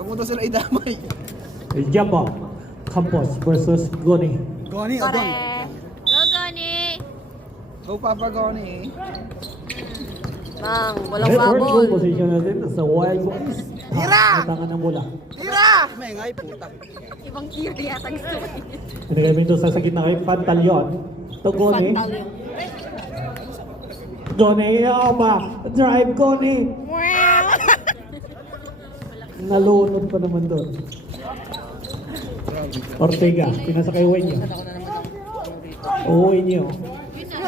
Huwag mo daw sila idamay. Jumbo. Campos versus Goni. Goni, o Goni. Go, Goni! Go, Papa Goni. Mang, walang First babol. position natin sa Wild Boys. Tira! Tangan ng bola. Tira! May ngay, puta. Ibang tier yata gusto ko. Pinagay Mendoza sa gitna kay Pantalyon. Ito Goni. Goni, ba? Drive Goni. Nalunod pa naman doon. Ortega, pinasa kay Wenyo. Wenyo.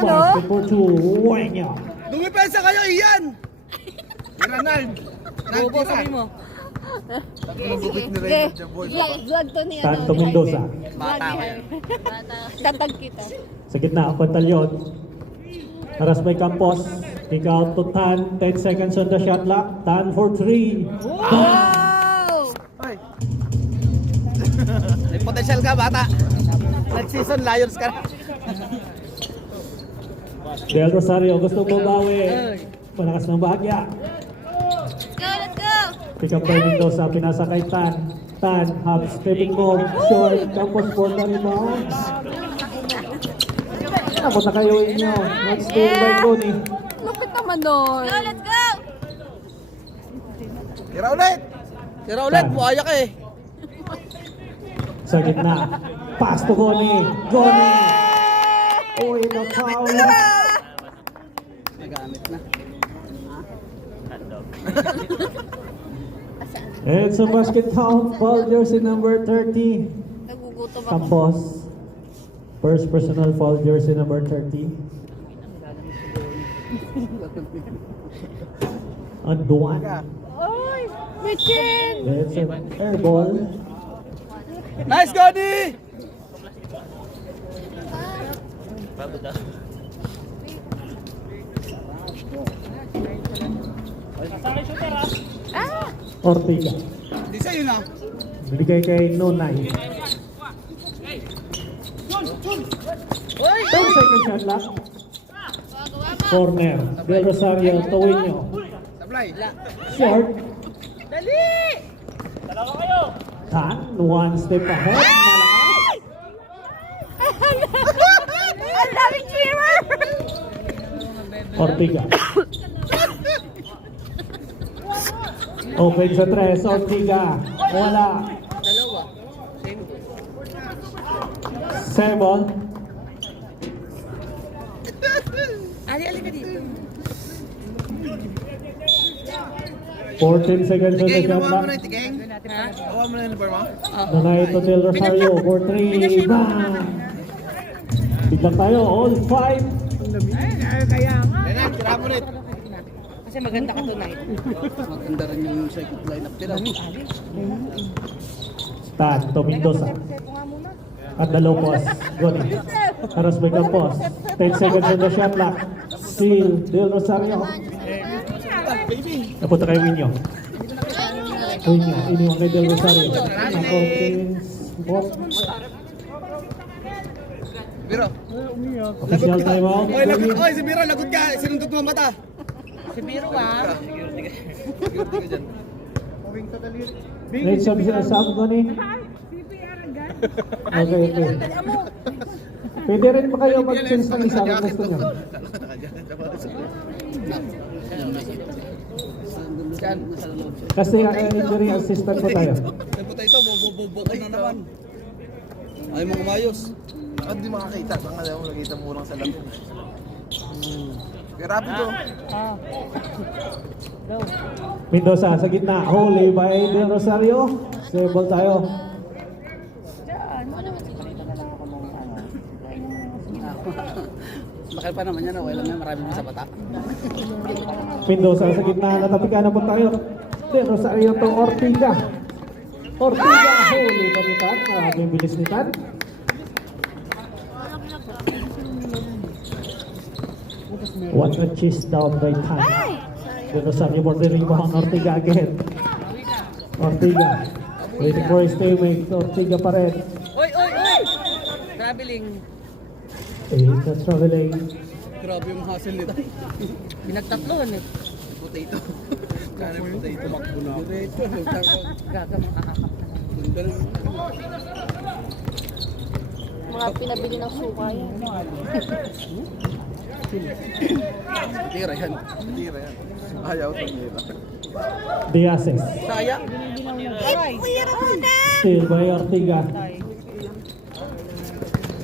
Basketball to Wenyo. Dumipensa kayo, Ian! Ronald! Bobo, sabi mo. Gupit ni Raymond dyan, boy. Vlog to niya. Tanto Mendoza. Bata ka. Tatag kita. Sa gitna, Pantalyon. Haras by Campos. Kick out to Tan. 10 seconds on the shot clock. Tan for 3. Wow! Ay. May potential ka, bata. Next season, Lions ka na. Del Rosario gusto babawi. Malakas ng bahagya. Let's go, let's go! Pick up by Mendoza. Pinasa kay Tan. Tan, half stepping move. Short. Campos for the rebound. Ako na kayo inyo. Next steal by Goni. Lupit naman nun. Go, let's go! Tira ulit! Tira ulit, buhaya ka eh. Sa gitna. Pass to Goni. Goni. Uy, na foul. Nagamit na. It's a basket count. Foul jersey number 30. Nagugutom ako. Campos. First personal foul jersey number 30. Anduan. Oy! Mitchin! It's an air ball. Nice, Goni! Ah! Ortega. Di sa'yo na. Binigay kay Nonay. 10 seconds shot clock. Corner. Del Rosario, tawin nyo. Sablay. Short. Dali! Tan, one step ahead. Malakas. Ang daming cheerer! Ortega. Open sa 3. Ortega. Wala. Dalawa. Same. Sebol. Ali ka dito. 14 seconds on the Tigeng, shot nawa mo clock. na yung tigeng. Nawa mo na yung uniform mo. Nanay to Del Rosario for 3. Bang! Biglang tayo. All 5. Renan, tira mo ulit. Kasi maganda ka tonight. Maganda rin yung second lineup nila. Tan, to Mendoza. At the low post. Good. Haras by Campos. 10 seconds on the shot clock. Seal. Del Rosario. Napunta kay Winyo. Winyo. Iniwan kay Del Rosario. Ako, Kings. Bot. Biro. Official timeout. Oy, lagot. Oy, si Biro, lagot ka. Sinundot mo ang mata. Si Biro ah. Next submission sa ako ni. Okay, okay. Pwede rin pa kayo mag-change ng isa kung gusto nyo. Kasi injury assistant po tayo. Nagpunta ito, bobo ko na naman. Ayaw mo kumayos. Bakit di makakita? Baka alam mo, nakita mo lang sa labo. Kaya rapido. Mendoza sa gitna. Holy by Del Rosario. Serval tayo. Bakit pa naman yan, okay lang yan, marami mo sa bata. Mendoza sa gitna. Natapikan na po tayo. Del Rosario to Ortega. Ortega. Holy pa ni Tan. Maraming bilis ni Tan. What a chase down by Tan. Del Rosario for the rebound. Ortega again. Ortega. Waiting for his teammate. Ortega pa rin. Oy, oy, oy! Traveling. That's traveling. Grabe yung hustle nito. Pinagtatlohan eh. Potato. Kaya po tayo tumakbo na ako. Gaga makakakap na. Mga pinabili ng suka yan. Tira yan. Tira yan. Ayaw tumira. Diases. Saya. Steal by Ortiga.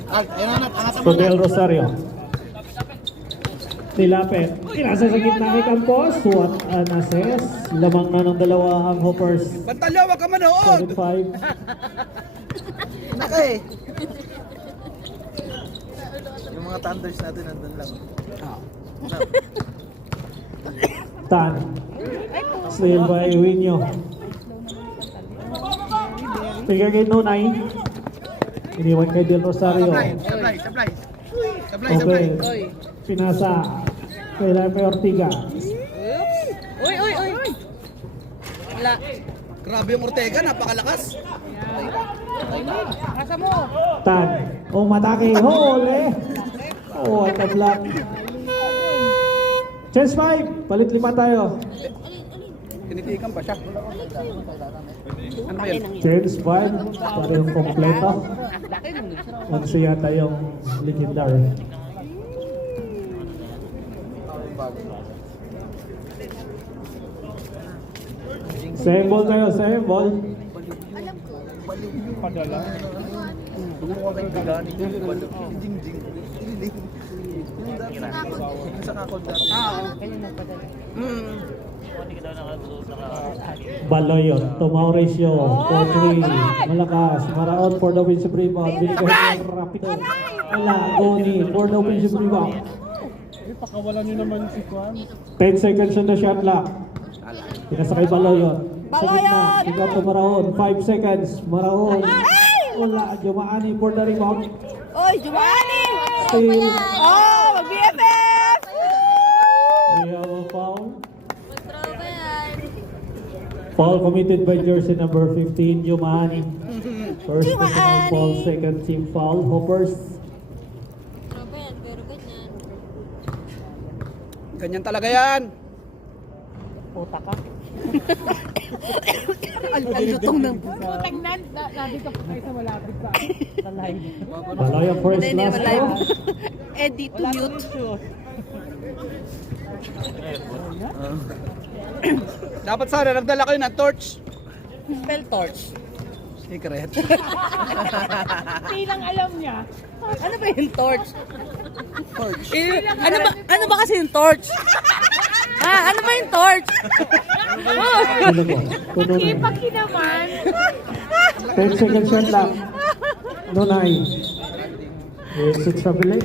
Ayun na, angat To Del Rosario. Nilapit. Inasa sa gitna kay Campos. What an assist. Lamang na ng dalawa ang Hoppers. Bantalyo, wag ka manood! 7-5. Naka eh. Yung mga thunders natin nandun lang. Tan. Steal by Winyo. Tingnan kay Nunay. Iniwan kay Del Rosario. Supply. Okay. Pinasa. Kailangan kay Ortiga. Uy! Wala. Grabe yung Ortega, napakalakas. Kasa mo. Tan. Matake. Hole. What a block. Chance 5. Palit 5 tayo. Tinitikan pa siya. Ano ba yun? Chance 5. Parang kompleto. Laki nung Magsi yata yung legendary. Same ball tayo, same ball. Padala. Turo ka kay Gagani. Jing. Sa kakod dati. kanya nagpadala. Baloyon to Mauricio. 4-3. Malakas. Maraon for the offensive rebound. Binigay ng Rapido. Wala. Goni for the offensive rebound. Pakawalan nyo naman si Kwan. 10 seconds on the shot clock. Pinasakay Baloyon. Sa gitna. Pick up to Maraon. 5 seconds. Maraon. Wala. Jumaani for the rebound. Oy, Giovanni! Still. Oh, mag-BFF! We have a foul. Mag-tropa yan. Foul committed by jersey number 15, Jumani. First personal Jumani. foul, second team foul. Hoppers. Tropa yan, pero ganyan. Ganyan talaga yan. Puta ka. Al-lutong ng Tingnan, nandito pa kayo sa malapit sa Talay. Baloy ang first Hindi last naman live. foul. Edit to mute. Dapat sana nagdala kayo ng torch. Spell torch. Secret. Bilang alam niya. Ano ba yung torch? Torch. Ano ba kasi yung torch? Ano ba yung torch? Tulo mo. Tulo na. Ipaki naman. 10 seconds shot lang. Nunay. Six sa bilay.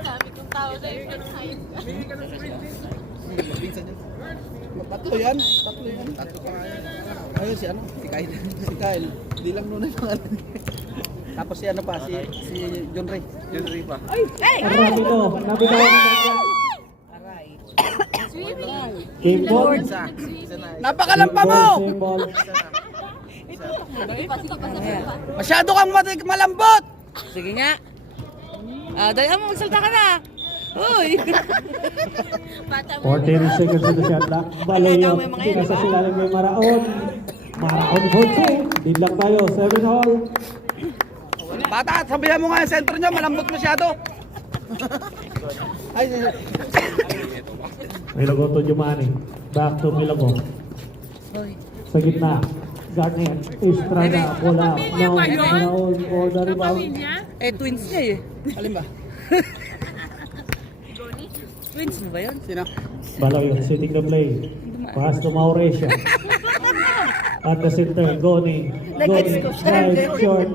Sabi kong tao na yun. Tatlo yan. Tatlo pa nga yan. Ayun si ano? Si Kyle. Si Kyle. Hindi lang nunay lang. Tapos si ano pa? Si John Ray. John Ray pa. Rapido. Nabitawan na lang. Aray. Game ball. Napakalampa mo! Game ball. Sige pa, sige pa. Masyado kang malambot! Sige nga. Dahil mo, magsalta ka na. Uy! 14 seconds on the shot clock. Baloy yung pinasa sila ng may Maraon. Maraon for 2. Din lang tayo. 7 all. Bata, sabihan mo nga yung sentro nyo, malambot masyado. Ay, Milogo to Jumani. Back to Milogo. Sa gitna. Garnet. Estrada. Bola. No. Maraon for the rebound. Twins niya eh. alin ba? Twins mo ba yun? Sino? Baloy yung sitting the play. Pass to Mauricio. At the center. Goni. Goni. Right. Short.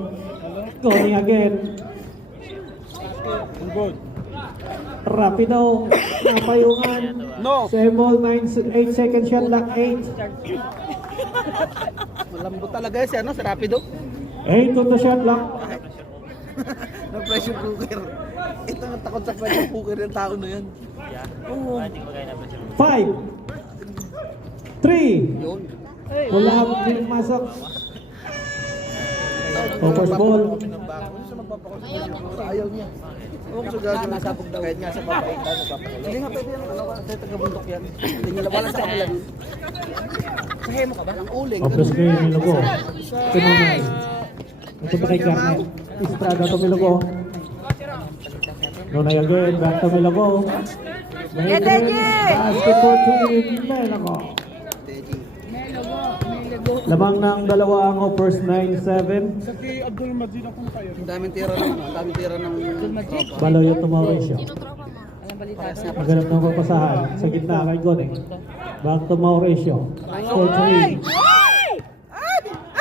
Goni again. Rapido. Napayungan. No. Semol 8 seconds shot lang. 8. Malambot talaga yan si ano, si Rapido. 8 on the shot lang. Na-pressure cooker. Ito ang takot sa pressure cooker yung tao na yan. 5. 3. Yun. Wala akong pinagmasok. First ball. Ayaw niya. Huwag sa gagawin. Nasabog daw. Kahit nga sa papaita, napapakita. Hindi nga pwede yan. Sa taga-bundok yan. Hindi nila wala sa kanila. Sa hemo ka ba? Ang uling. Off screen, Milogo. Tinunay. Ito pa kay Garnet. Estrada to Milogo. Nunay again, back to Milogo. Basketball team, Milogo. Lamang ng dalawa ang offers 9-7. Sa kay Abdul Majid akong kayo. Ang daming tira ng... Ang daming tira ng... Baloy to Mauricio. Anong balita? Maganap ng papasahan sa gitna kay Gone. Back to Mauricio. Score 3.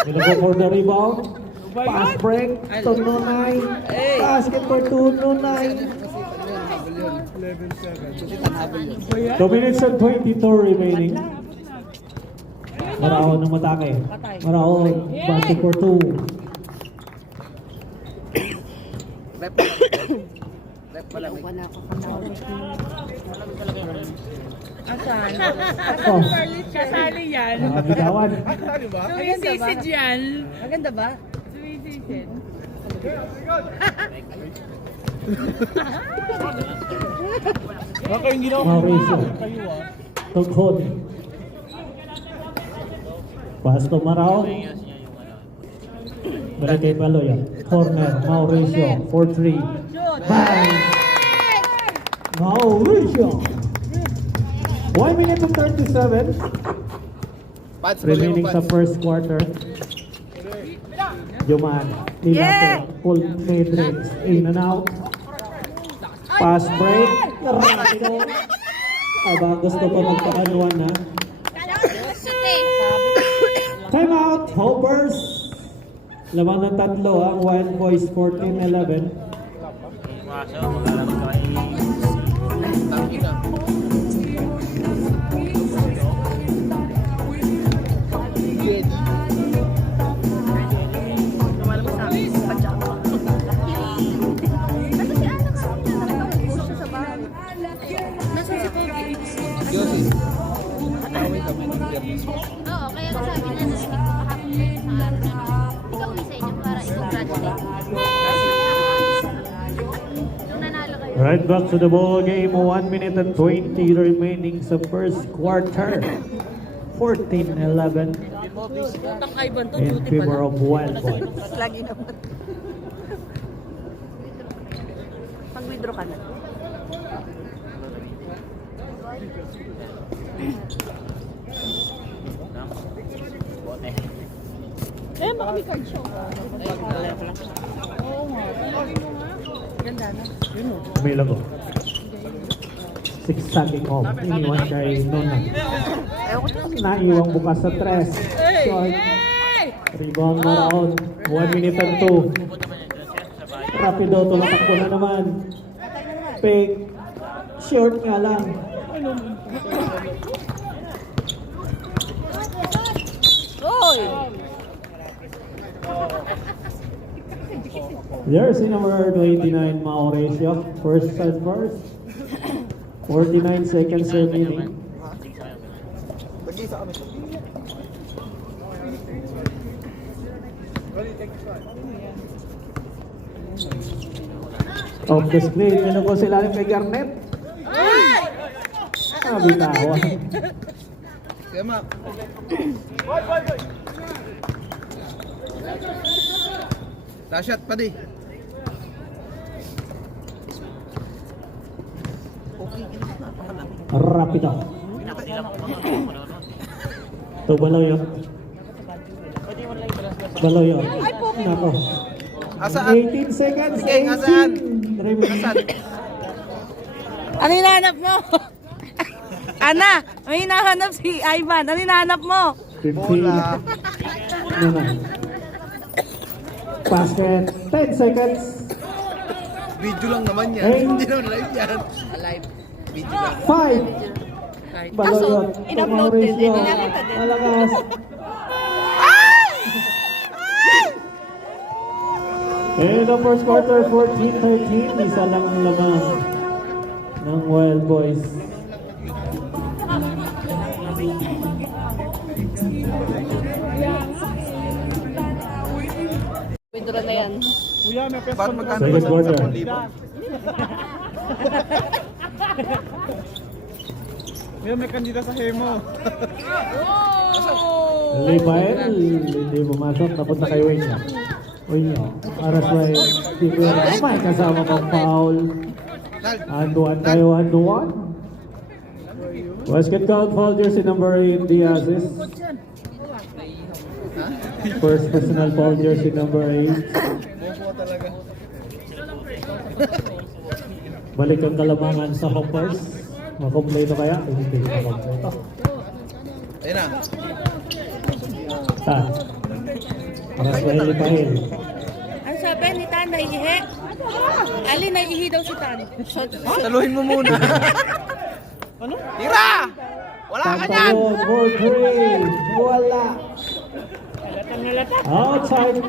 Milogo for the rebound. Pass break to Nunay. Basket for 2 Nunay. 11-7. 2 minutes and 22 remaining. Maraon ng matake. Maraon. Basket for 2. Rep pa lang. Rep pa lang. Oh, Kasali yan. nakabitawan. Sumisid yan. Maganda ba? Sumisid. Baka yung ginawa ko. Mauricio. Kayo ah. Tugkod. Pass to Maraon. Balik kay Baloy. Corner. Mauricio. 4-3. Bang! Mauricio. 1 minute and 37 remaining sa first quarter. Juman. Nilate. Full mid-range. In and out. Pass break. Rapido. Aba, gusto pa magpakanuan na. Time out. Hoppers. Lamang ng tatlo ang Wild Boys 14-11. Oo, kaya nasabi na narinig ko kahapon sa araw na ikaw sa inyo para i-congratulate. Nung nanalo kayo. Right back to the ball game. 1 minute and 20 remaining sa first quarter. 14-11 Utang kay Banto, in duty favor pala. of Wild Boys. Lagi naman. Pag-withdraw ka na. Eh, baka may card show. Ganda na. Milogo. 6 sagging off. Iniwan kay Nona. Naiwang bukas sa 3. Short. Rebound Maraon. 1 minute and 2. Rapido. Tumatakbo na naman. Fake. Short nga lang. Jersey number 29 Mauricio. First and first. 49 seconds remaining. Off the screen, yun ko sila kay Garnet. Bitawan. Kaya ma. Rashad pa di. Rapido. Ito Baloy. Baloy. Nako. Asaan? 18 seconds. Sige, asaan? 18 remaining. Ano hinahanap mo? Ana, may hinahanap si Ivan. Ano hinahanap mo? 15. Ano na? Basket. 10 seconds. Video lang naman yan. Hey. Hindi naman live yan. Alive. Video lang. 5. Baloy. in-upload din. Mauricio. Nakita din. Malakas. In the first quarter, 14-13. Isa lang ang laman ng Wild Boys. Pedro na yan. Kuya, may peso Ba't magkano Second ba quarter. sa 10,000? Kuya, may kandida sa Hemo. Libael, hindi pumasok, napunta kay Wenya. Wenya, aras by Tibera. May kasama pang foul. And one tayo, and one. Basket count foul jersey number 8, Diazes. First personal foul jersey number 8. Balik ang kalamangan sa Hoppers. Makompleto kaya? Hindi makompleto. Ayun na. Tan. Aras by Libael. Ang sabi ni Tan, naiihi. Ali, naiihi daw si Tan. Saluhin mo muna. Ano? Tira! Wala ka yan! Pantalon for 3. Wala. Outside.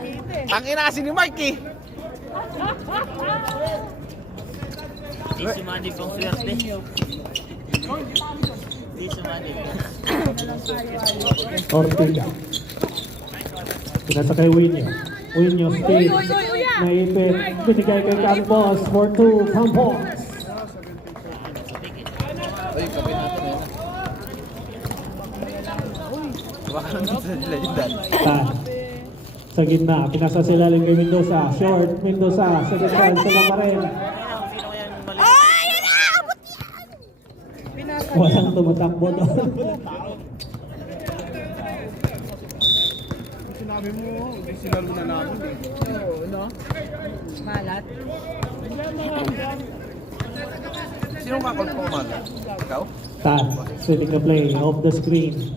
Tangina kasi ni Mikey. Ortega. Pinasa kay Winyo. Winyo still. Naipit. Binigay kay Campos for 2. Campos. Ay, kape natin yun. Baka naman sa legendan. Tan. Sa gitna. Pinasa sila lang kay Mendoza. Short. Mendoza. Sa gitna. Sila pa rin. Walang tumatakbo doon. Sinabi mo, hindi sila muna namin eh. Oo, no? Malat. Sino kakol po umaga? Ikaw? Tan. Setting the play. Off the screen.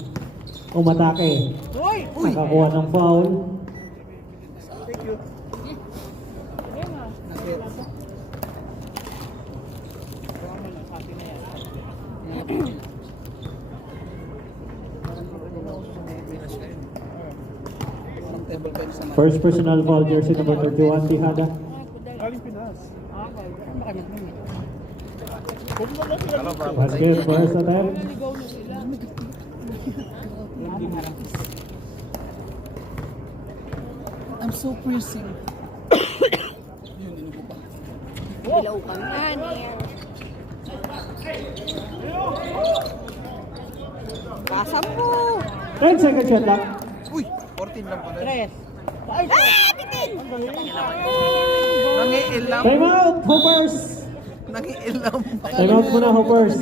Umatake. Nakakuha ng foul. Table pa yung sa First personal foul jersey number 31, Tihada. Galing Pinas. Basket first attempt. I'm so pressing. Ilaw kang ani. Kasam mo. 10 seconds shot lang. Uy! 14 lang pala. Tres. Nangiilam. Time out, Hoppers! Nangiilam. Time out muna, Hoppers.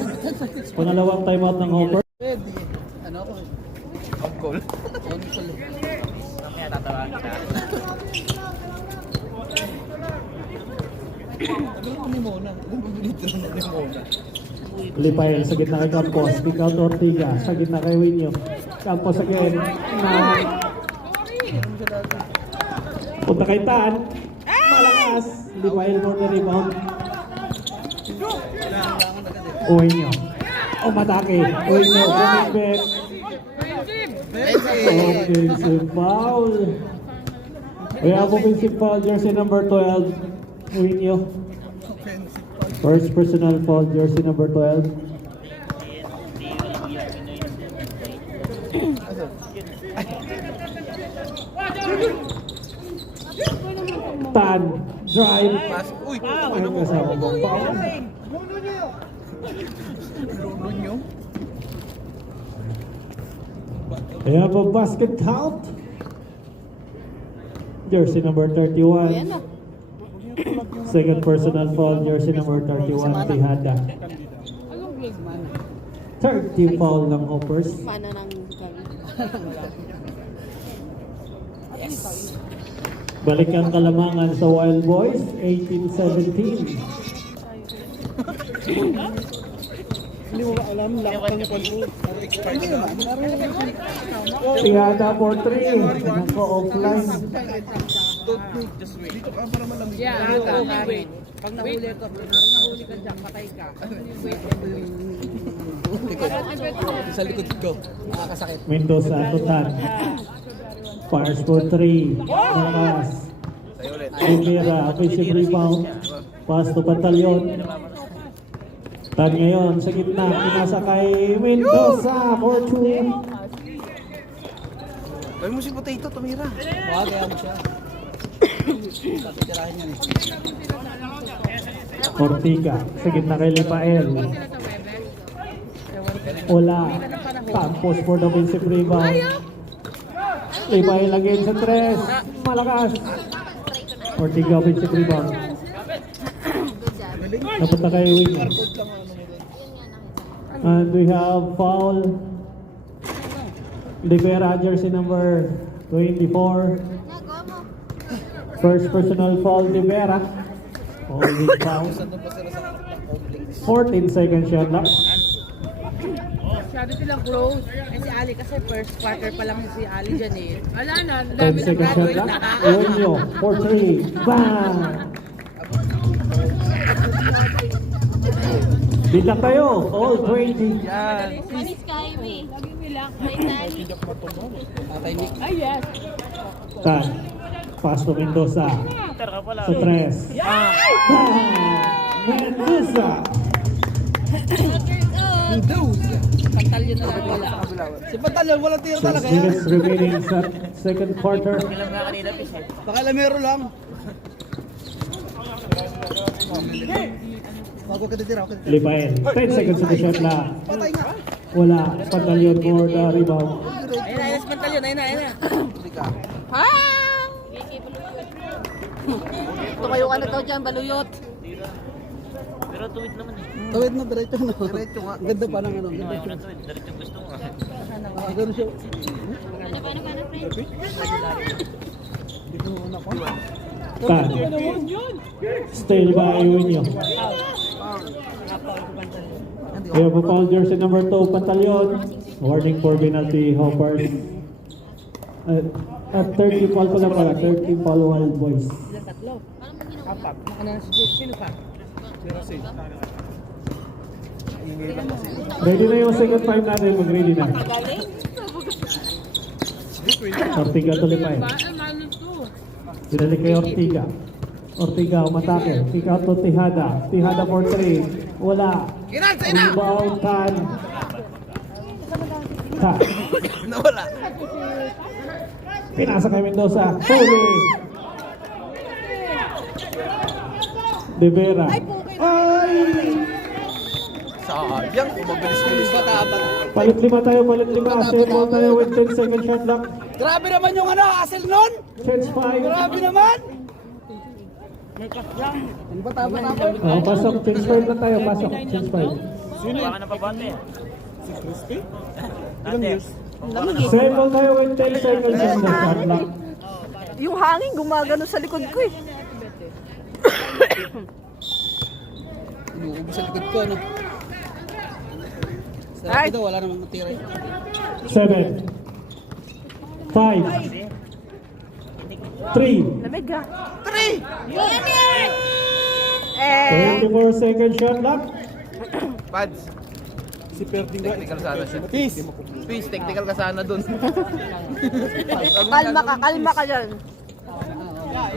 Pangalawang time out ng Hoppers. Pwede. Ano ako? On call. On call. Mamaya tatawagin ka. Ano ni Mona? Ano bilito na ni Mona? Lipael sa gitna kay Campos. Pick out Ortiga. Sa gitna kay Winyo. Campos again. Punta kay Tan. Malakas. Lipael for the rebound. Winyo. Umatake. Winyo. Bumibet. Offensive foul. We have offensive foul. Jersey number 12. Winyo. First personal foul. Jersey number 12. Tan. Drive. Pass. Uy! Ano kasama mo? Foul. Rulo nyo. We have a basket count. Jersey number 31. Second personal foul, jersey number 31, Tihada. 30 foul ng Hoppers. Mana ng Balik ang kalamangan sa Wild Boys, 18-17. Hindi mo ba alam, lakot ng kwento. Expired na. Tihada for 3. Nako-offline. Just wait. Dito ka para malamig. Yeah, wait. Pag nahuli ka, nahuli ka dyan, patay ka. Sa likod ko. Nakakasakit. Mendoza to Tan. Fires for 3. Nakas. Sa'yo ulit. Rivera, offensive rebound. Pass to Batalyon. Tan ngayon sa gitna. Pinasa kay Mendoza for 2. Gawin mo si Potato, tumira. Kaya mo siya. Tatitirahin yan eh. Ortiga, sa gitna kay Lipael. Wala. Campos for the offensive rebound. Lipael again sa 3. Malakas. Ortiga offensive rebound. Napunta kay Wing. And we have foul. Libera jersey number 24. First personal foul, Libera. Only foul. 14 seconds shot lang. Masyado silang close. Eh si Ali kasi first quarter pa lang si Ali dyan eh. Wala na, 10 seconds shot lang. Uenyo, 4-3. Bang! Bilang tayo, all 20. Manis kayo eh. Dali. Tatay Nick. Tan. Pass to Mendoza. Sa 3. Mendoza. Pantalyon na lang wala. Si Pantalyon, walang tira 6 talaga yan. minutes remaining sa second quarter. Baka lamero lang. Bago ka titira, ako titira. Lipael. 10 seconds to the shot lang. Patay nga. Wala. Pantalyon for the rebound. Ayun na, ayun pantalyon, ayun na. Ito kayo ano daw dyan, baluyot. Tawid na, diretso na. Diretso nga. Ganda pa ng ano. Ganda siya. Paano, friend? Tan. Still by Uenyo. We have a foul jersey number 2, Pantalyon. Warning for penalty, Hoppers. At 30 foul ko lang pala, 30 foul Wild Boys. Tatlo. Paano mo ginawa? Ano na si Jake, sino pa? Ready na yung second five natin, mag-ready na. Ortiga tuloy pa eh. Sinalik kay Ortiga. Ortiga umatake. Kick out to Tejada. Tejada for 3. Wala. Rebound Tan. Tan. Nawala. Pinasa kay Mendoza. Huli. De Vera. Sayang, mabilis-bilis ba tapat? Palit 5 tayo, palit 5. Save ball tayo with 10 second shot lang. Grabe naman yung ano, Asel nun! Chance 5. Grabe naman! Ano ba tapat? Oh, pasok. Chance 5 lang tayo. Pasok. Chance 5. Baka napabate. Si Crispy? Ilang years? Save ball tayo with 10 seconds on the shot lang. Yung hangin gumagano sa likod ko eh. Inuubos sa likod ko, ano? Sa likod daw, wala namang matira. 7 5 3 Lamig ha. 24 second shot lang. Pads, Si Perdi nga. technical sana siya. Peace. Peace, technical ka sana dun. Kalma ka dyan.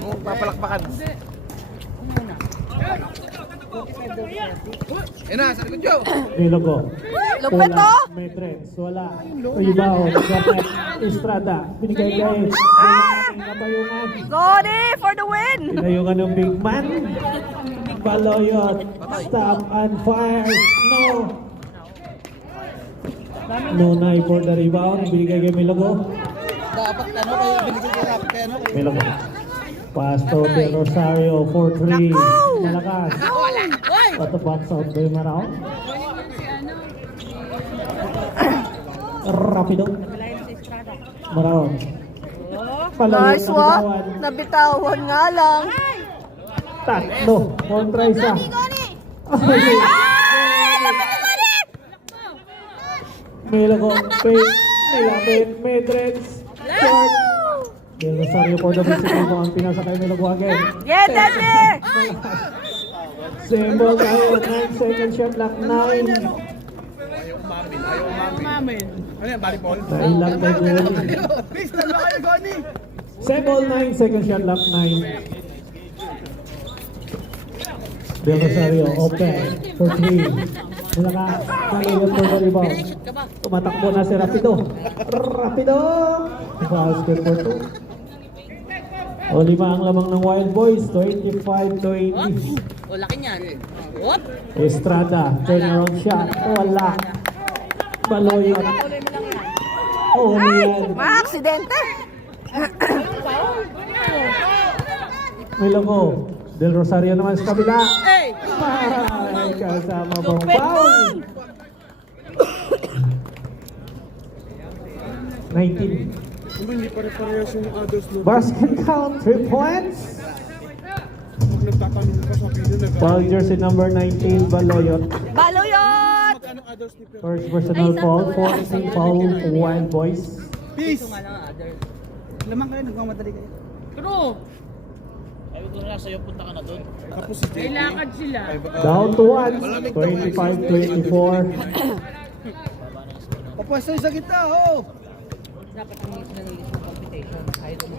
Kung papalakpakan. Yan na, sa likod Joe. May logo. Lupet Wala. oh! May threats. Wala. Rebound. Dapat. Estrada. Binigay kay. Napayungan. Goni for the win! Pinayungan ng big man. Baloyot. Stop and fire. No. Nunay for the rebound. Binigay kay Milogo. Dapat ano kayo, binigay ko rapid kay ano. Milogo. Pass to Del Rosario for 3. Malakas. Pato box out by Marao. Rapido. Marao. Nice one! Nabitawan nga lang. Tatlo. Kontra isa. Milogo. Nilapit. Medreds. Short. Del Rosario for the visible ball. Pinasa kay Milogo again. Yes, Dede! Symbol tayo. 9 second shot lock. 9. Ano yan, volleyball? Dahil lang kay Goni. Please, dalawa kayo, Goni! Symbol 9 second shot lock. 9. Del Rosario open for 3. Wala ka. Malayot for the rebound. Tumatakbo na si Rapido. Rapido! Foul score for 2. O 5 ang lamang ng Wild Boys, 25-20. O, laki niyan. What? Estrada, turnaround shot. Wala. Baloyot. Tuloy mo lang yan. Oh, ano yan? Maaksidente. May logo. Del Rosario naman sa kabila. Hey! Ay, kasama bang Lupit foul? nun. 19. Hindi pare-parehas yung others no. Basket count, 3 points. Pag nagtatanong ka sa pinyo na Foul jersey number 19, Baloyot. Baloyot! ano others ni Pero. First personal foul, 14 foul, Wild Boys. Peace! Ito nga lang, others. Lamang kayo, nagmamadali kayo. True. Tapos si May lakad sila. Down to 1, 25-24. Papwesto yung sa gitna, oh! Dapat ang needs na nilis ng competition. Kahit ano.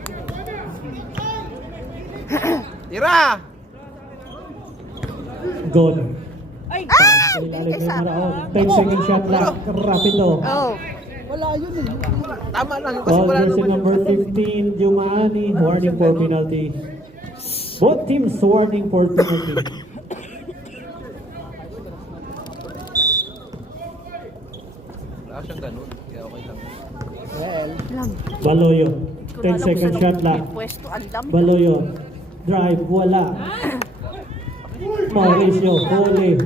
Tira! Gone. Ay! Ilalim yung maraon. 10 second shot lang. Rapido. Oh. Wala yun eh. Tama lang yung kasi Foul wala jersey naman. number 15, Jumaani. Warning for penalty. Both teams warning for penalty. Wala siyang ganun. Kaya okay lang. Well, Baloyo. 10 second shot lang. Pwesto ang dam. Baloyo. Drive, wala. Mauricio, huli.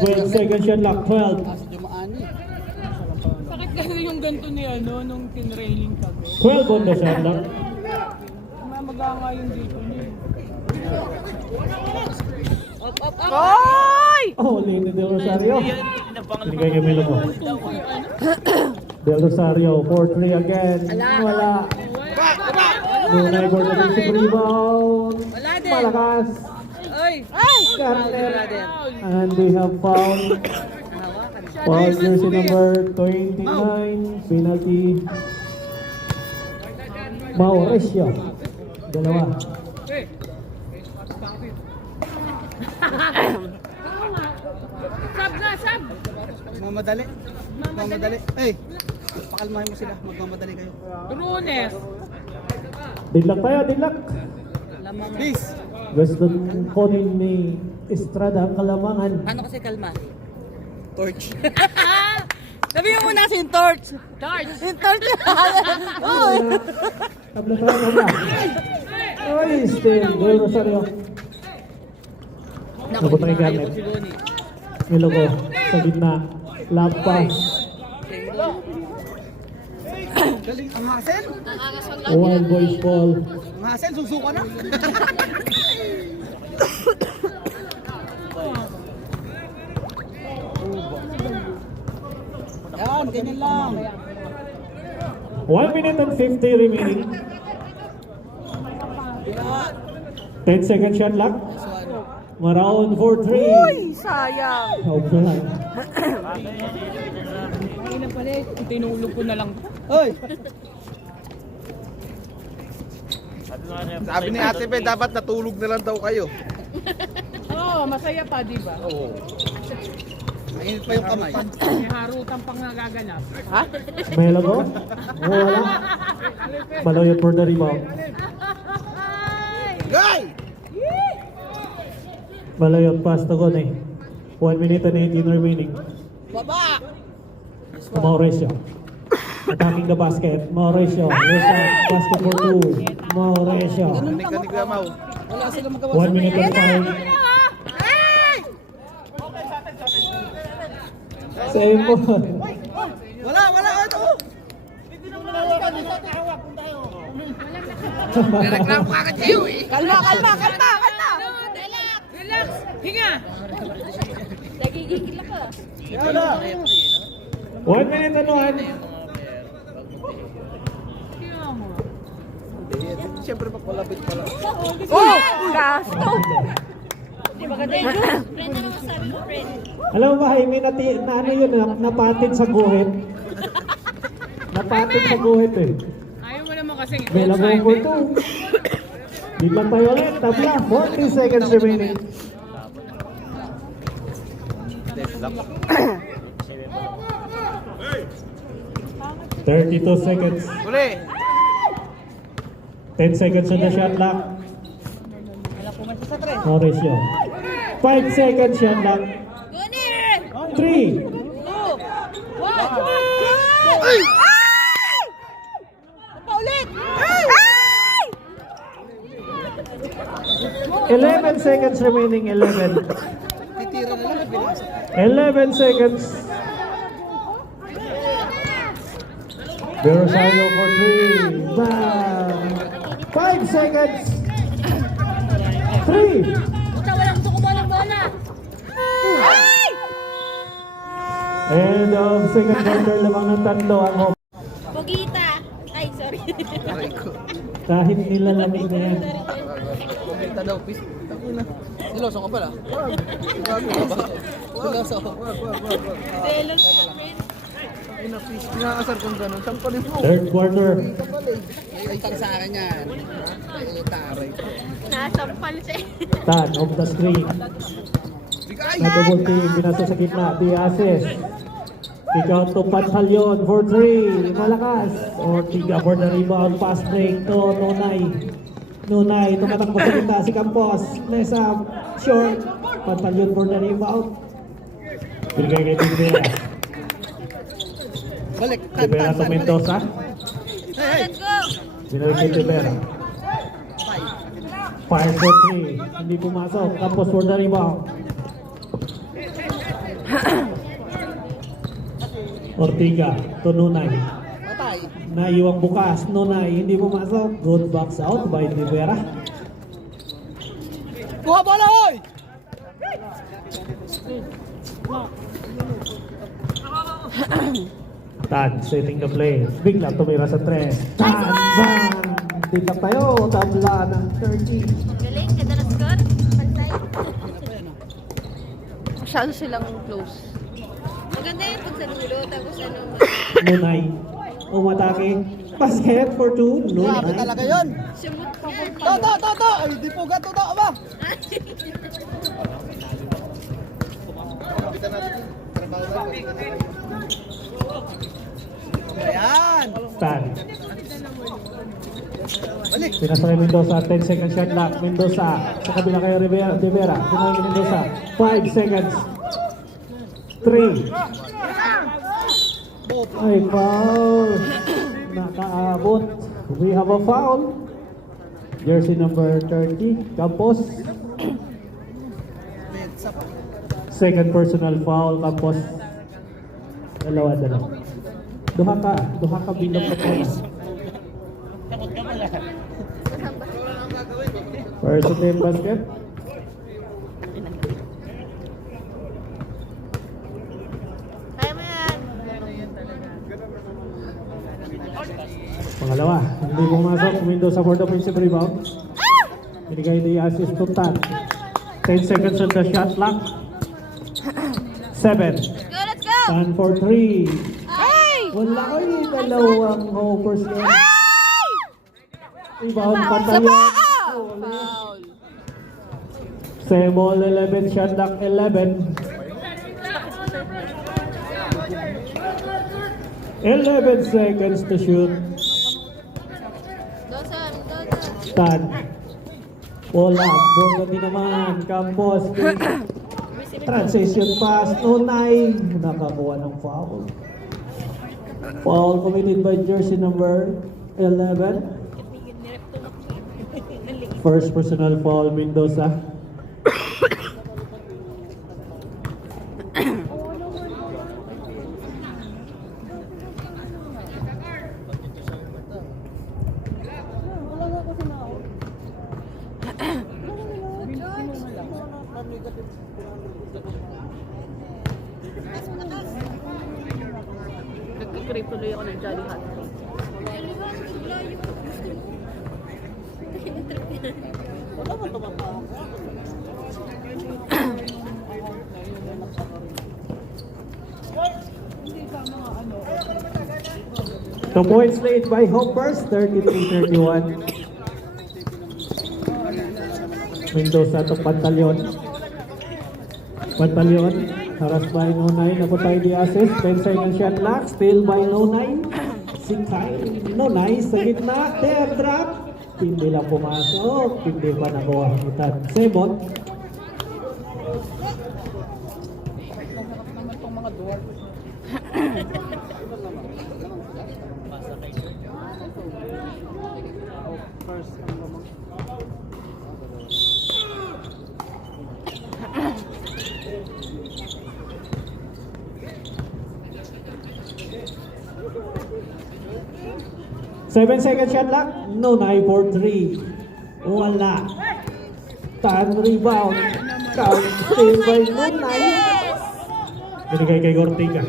12 second shot lang, 12. nasa Jumaani. Sakit kasi yung ganito ni ano, nung tinrailing kami. 12 on the shot lang. Mamaganga yung dito niya. Up, up, up! Hoy! Oh, Lene Del Rosario. Hindi kaya Milo mo. Del Rosario, 4-3 again. Wala. Nunay for the defensive rebound. Wala din. Malakas. Ay! Garner. And we have foul. Foul jersey number 29. Penalty. Mauricio. Dalawa. Sab na, sab! Magmamadali. Magmamadali. Hey! Pakalmahin mo sila. Magmamadali kayo. Runes! Dinlak tayo, dinlak. Peace! Gusto kunin ni Estrada ang kalamangan. Ano kasi kalma? Torch. Sabihin mo na si Torch. Torch! Si Torch. Uy! Tabla tayo, tabla. Ay, still. Del Rosario. Napunta kay Garnet. Si Bonnie. Milogo sa gitna. Lap pass. Galing. Ang hassle. Wild Boys ball. Ang hassle. Susuka na. Yan, ganyan lang. 1 minute and 50 remaining. 10 second shot lang. Maraon for 3. Uy! Sayang. Outside. Ay na pala, tinulog ko na lang. Hoy! Sabi ni Ate Pe, dapat natulog na lang daw kayo. Oo, masaya pa, di ba? Oo. Mainit pa yung kamay. May harutan pang nagaganap. Ha? Milogo. Wala. Baloyot for the rebound. Guy! Baloyot pass to Gone. 1 minute and 18 remaining. Baba! Mauricio. Attacking the basket. Mauricio. Basket for 2. Mauricio. Kanig ka ni Kuya Mau. Wala silang magawa. 1 minute and 5. Same ball. Wala, wala. Ito. Reklamo ka kayo eh. Kalma, kalma, kalma, kalma. Relax! Relax! Hinga! Nagigigil ako. 1 minute and 1. Hinga mo. Siyempre magpalapit pala. Oh! Gasto. Friend na naman sabi ko, friend. Alam mo ba, Jaime, na ano yun, napatid sa guhit. Napatid sa guhit eh. Ayaw mo naman kasi Bela go for 2. Biglang tayo ulit, tabla, 40 seconds remaining. Hey! 32 seconds. Uli! 10 seconds on the shot clock. Mauricio. 5 seconds shot clock. Gunir! 3, 11 seconds remaining. 11. Titira na lang at binasa. 11 seconds. Verosario for 3. Bang! 5 seconds. 3. Puta, walang gusto kumuha ng bola. End of second quarter, lamang ng tatlo ang home. Pugita. Ay, sorry. Kahit nilalamig na yan. Kumita daw, pis. Takina. Siloso ka pala. Gago ka ba? Siloso. Selos namin. Takina, pis. Pinakasar kong gano'n. Sampanin mo. Third quarter. Ay, utang sa akin yan. Ay, taray. Nasampal siya. Tan of the screen. Na double team, pinasa sa gitna. Diases. Pick out to Pantalyon for 3. Malakas. Ortiga for the rebound. Pass break to Nonay. Nonay, tumatakbo sa gitna si Campos. Nesa, short. Pantalyon for the rebound. Binigay kay Tibera. Balik. Tibera to Mendoza. Let's go. Binigay kay Tibera. Fire for 3. Hindi pumasok. Campos for the rebound. Ortiga to Nunay. Patay. Naiwang bukas. Nunay hindi pumasok. Good box out by Rivera. Kuha bola, hoy! Tan setting the play. Bigla tumira sa 3. Tan! Bang! Titak tayo. Tabla ng 30. Galing, ganda na score. Pansay. Masyado silang close. Maganda yung pag sa dulo, tapos ano. Nunay. Umatake. Basket for 2. Grabe Nunay. talaga yun. Sumut pa po. To. Ay, di po gato to, ba? Ayan. Tan. Balik. Pinasa kay Mendoza. 10 seconds shot clock. Mendoza. Sa kabila kay Rivera. Rivera. Pinay kay Mendoza. 5 seconds. 3. Ay, foul. Nakaabot. We have a foul. Jersey number 30. Campos. Second personal foul. Campos. Dalawa. Duha ka bilang ka po. First team basket. Kaya mo yan. Pangalawa, hindi pumasok. Mendoza for the offensive rebound. Binigay ni assist to Tan. 10 seconds on the shot clock. 7. Let's go, let's go. Tan for 3. Ay! Wala kayo dalawang hoppers yan. Rebound Pantalyon. Foul. Semol 11, shot clock 11. 11 seconds to shoot. Dosa. Tan. Bola. Bola din naman. Campos. Transition pass. Nunay. Nakakuha ng foul. Foul committed by jersey number 11. First personal foul, Mendoza. Nagkikrave tuloy ako ng Jolly Hot. The points made by Hoppers, 33-31. Mendoza to Pantalyon. Pantalyon, harass by Nonay, naputay di assist. 10 seconds shot clock, still by Nonay. Si Kyle Nonay sa gitna, tear drop. Hindi lang pumasok. Hindi pa nakuha. Itan. Sebot. Seven second shot lang. No, 9 for 3. Wala. Tan rebound. Count. Steal by Nunay. Binigay kay Ortiga.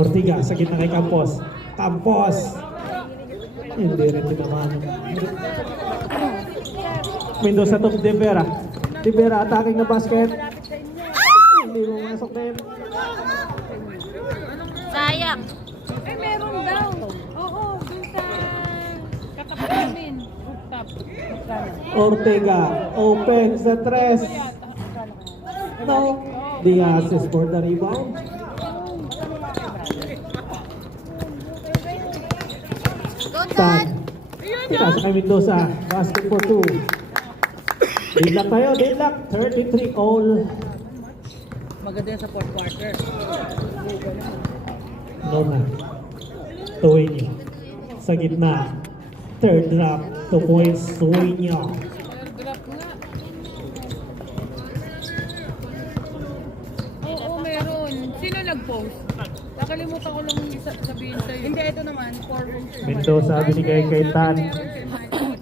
Ortiga, sakit na kay Campos. Campos. Hindi rin tinamaan. Mendoza to Divera. Divera attacking na basket. Hindi mo masok din. Sayang. Eh, meron daw. Oo, dun sa katapat namin. Rooftop. Ortega open sa tres. No. The assist for the rebound. Go, Tan. Tan. Pinasa kay Mendoza. Basket for 2. Deadlock tayo. Deadlock. 33 all. Maganda yan sa fourth quarter. Lona. Tuwinyo. Sa gitna. Third drop. 2 points. Tuwinyo. Drop nga. Oo, meron. Sino nag-post? Nakalimutan ko lang sabihin sa'yo. Hindi, ito naman. 4 rooms naman. Mendoza binigay kay Tan.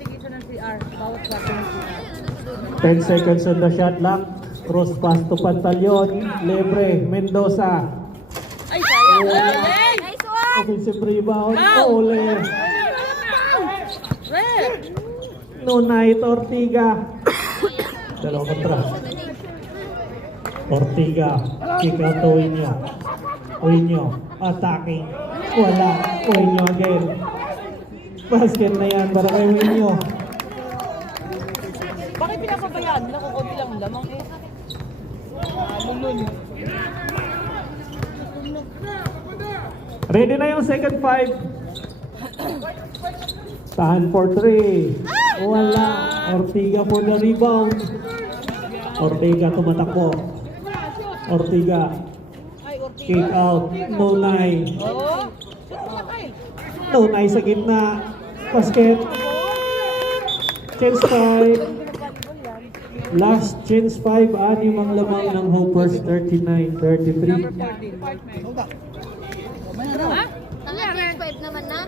Tigisan ng CR. Bawat kwarto ng CR. 10 seconds on the shot clock. Cross pass to Pantalyon. Libre. Mendoza. Ay, sayang. Nice one. Offensive rebound. Ole. Red! Nunay Ortiga. Dalawa kontra. Ortiga. Kick out to Uinyo. Uinyo. Attacking. Wala. Uinyo again. Basket na yan para kay Uinyo. Bakit pinapabayaan? Nakukunti lang lamang eh. Lulun. Ready na yung second 5. Tahan for 3. Wala. Ortiga for the rebound. Ortiga tumatakbo. Ortiga. Kick out. Nunay. Oo. Nunay sa gitna. Basket. Chance 5. Last chance 5. Anim ang lamang ng Hoopers. 39-33. Ha? Tanga, 5 naman na.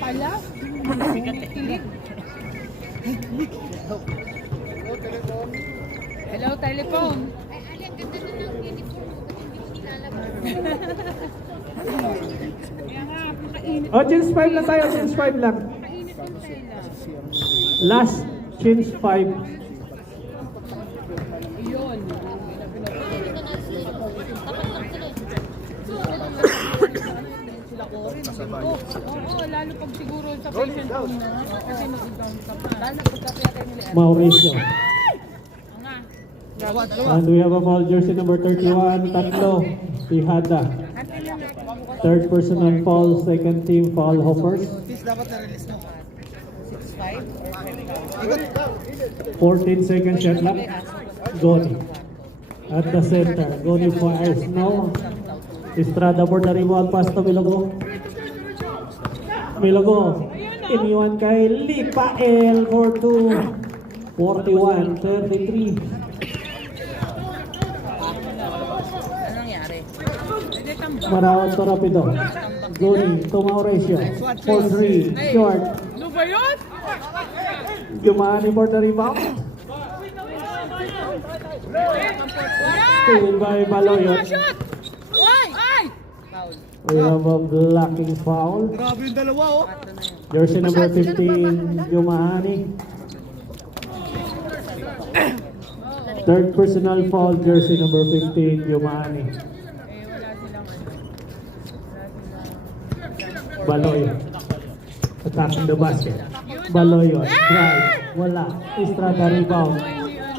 Pala? Kilig. Hello, telephone. Ay, Ali, ang ganda na ng uniform. Hindi mo nilalabas. Kaya nga, makainit. Oh, chance 5 lang tayo. Chance 5 lang. Makainit yung tela. Last chance 5. Yun. Hindi ka na-sleep. Tapat lang sila eh. Sila ko rin. Oo, lalo pag siguro sa patient room na. Kasi nag-down ka pa. Lalo pag kaya nila. Mauricio. Nga. And we have a foul jersey number 31. Tatlo. Tihada. Third personal foul. Second team foul Hoppers. Please, dapat na-release mo. 14 second shot lang. Goni. At the center. Goni fires now. Estrada for the rebound pass to Milogo. Milogo. Iniwan kay Lipael for 2. 41-33. Ano nangyari? Marawat to Rapido. Goni to Mauricio. For 3. Short. Ano ba yun? Jumani for the rebound. Steal by Baloyot. Ay! Ay! Foul. We have a blocking foul. Grabe yung dalawa, oh. Jersey number 15, Jumani. Third personal foul, jersey number 15, Jumani. Baloyot. Attacking the basket. Baloyot. Drive. Wala. Estrada rebound.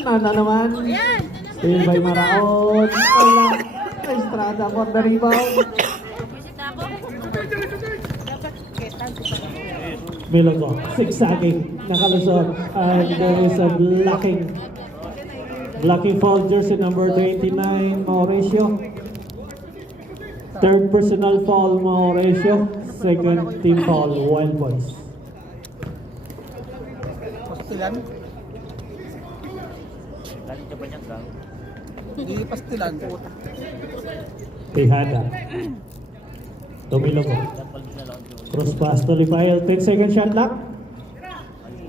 Nana naman. Steal by Maraon. Wala. Estrada for the rebound. Visit na ako. Milogo, zigzagging, nakalusot, and there is a blocking foul, jersey number 29, Mauricio. Third personal foul, Mauricio. Second team foul, Wild Boys. Pastilan. Hindi pastilan. Tejada. Tumilogo. Cross pass to Lipael. 10 second shot clock.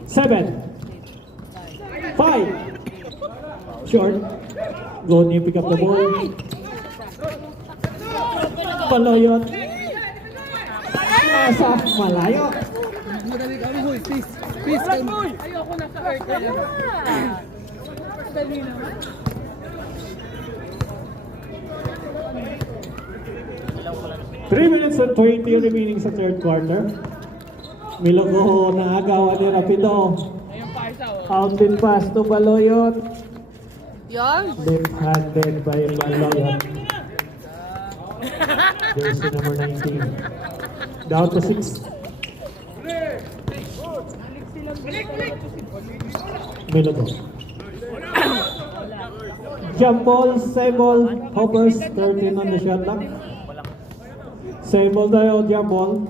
7. 5. Short. Goni pick up the ball. Paloyot. Nasa malayo. Madali kami, hoy. Peace. Peace. Ayoko na sa earth. Dali naman. Three minutes and 20 remaining sa third quarter. Milogo na agawan ni Rapido. Ayun pa isa oh. Out din pass to Baloyot. Yan. Left-handed by Baloyot. Jersey number 19. Down to 6. Milogo. Jump ball, save ball, Hoppers, 13 on the shot clock. Save ball tayo, jump ball.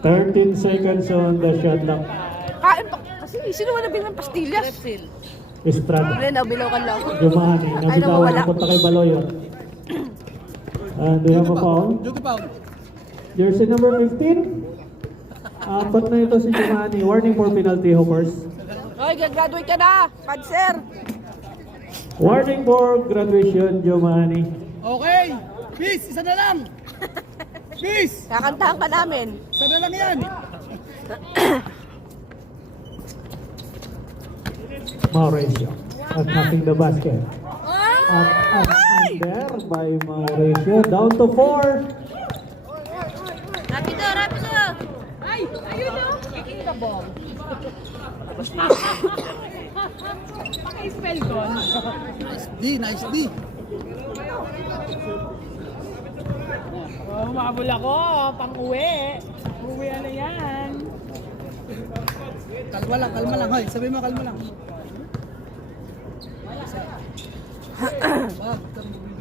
13 seconds on the shot clock. Kain pa. Kasi sino man nabili ng pastillas? Repsil. Estrada. Wala, bilaw lang. Jumani, nabitawan nawawala. ang punta kay Baloyot. And we have a foul. Duty foul. Jersey number 15. Apat na ito si Jumani. Warning for penalty, Hoppers. Hoy, gagraduate ka na. Panser. Warning for graduation, Jumani. Okay. Peace. Isa na lang. Peace. Kakantahan ka namin. Isa na lang yan. Mauricio attacking the basket. Up and under by Mauricio. Down to 4. Rapido, rapido! Ay! Ayun o! Kicking the ball. Paki-spell ko. D. Nice D. Oh, humabol ako. Pang-uwi. Uwi na yan. Kalma lang. Hoy, sabi mo kalma lang.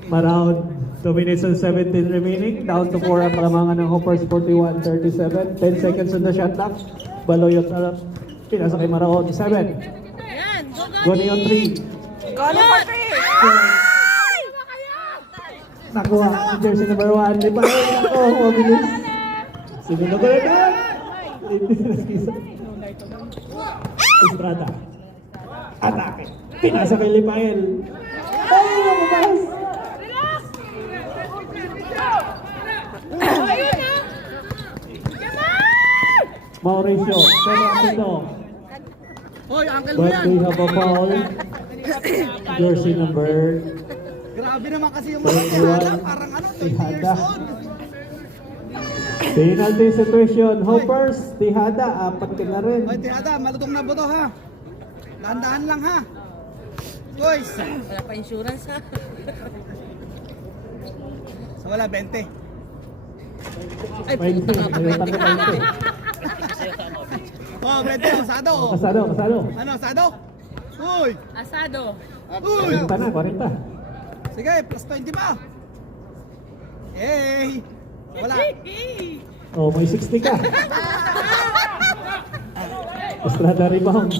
Around 2 minutes and 17 remaining. Down to 4 ang kalamangan ng Hoppers, 41-37. 10 seconds on the shot clock. Baloyot pinasa kay Maraon. 7. Goni on 3. Gone for 3. Nakuha ang jersey number 1. Di ba? Ako, mabilis. Sinunod ko rin. Estrada. Atake. Pinasa kay Lipael. Ay, lumabas. Ayun na! Mauricio. Pero ito. Hoy, uncle mo But yan. we have a foul. Jersey number Grabe naman kasi yung mga tihada. Parang ano, 20 Tihada. years old. penalty situation. Hoppers, Tihada, apat ka na rin. Hoy, tihada. Malutong na buto ha. Dahan-dahan lang ha. Boys. Wala pa insurance ha. So wala, 20. Ay, 20. Mayroon tayo 20. Oh, 20. Asado. Kasado. Ano, asado? Uy. Asado. Uy. 40 na, 40. Sige, plus 20 pa. Yay. Wala. Oh, may 60 ka. Estrada rebound.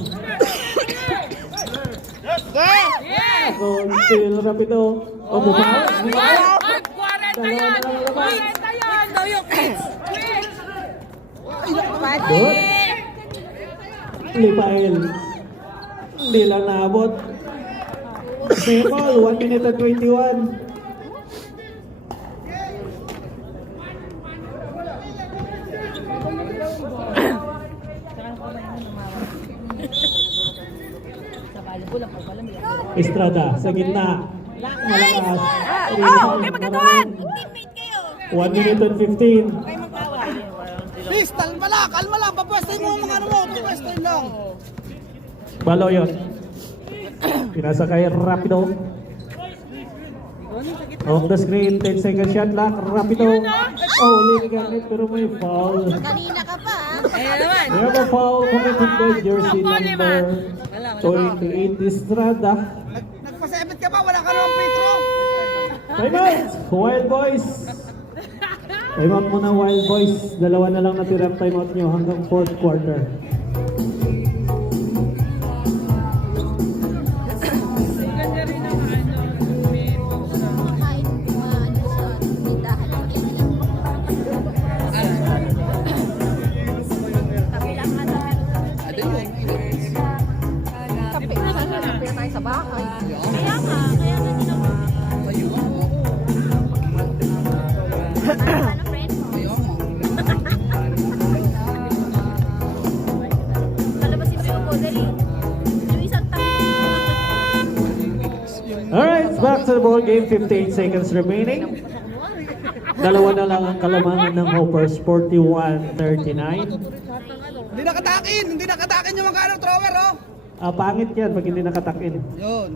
Oh, still Rapido. Oh, bumaw. Ay, 40 yan! 40 yan! Daw yung kids! Good. Lipael. Hindi lang naabot. Simple, 1 minute and 21. Estrada sa gitna. Malakas. Okay, magkatuan. Teammate kayo! 1 minute and 15. Please, kalma lang. Papwestoy mo ang mga ano mo. Papwestoy lang. Baloyot. Pinasa kay Rapido. Off the screen, 10 second shot clock. Rapido. Oh, ligamit pero may foul. Kanina ka pa, Ayan naman. We have a foul committed by jersey Sampo, lima. number 28 Estrada. Nagpasabit ka ba? Wala ka naman free throw. Time out! Wild Boys! Time out muna Wild Boys. Dalawa na lang natira ang time out nyo hanggang 4th quarter. Ganda rin ang kain sa tindahan. Tabi lang nga tayo. Kape tayo sa bahay. Kaya nga ginawa. Ano, friend? Palabasin mo yung dali. Yung isang Alright, back to the ball game. 15 seconds remaining. Dalawa na lang ang kalamangan ng Hoppers. 41-39. Hindi nakatakin! Hindi nakatakin yung mga thrower, oh! Pangit yan pag hindi nakatakin. Yun.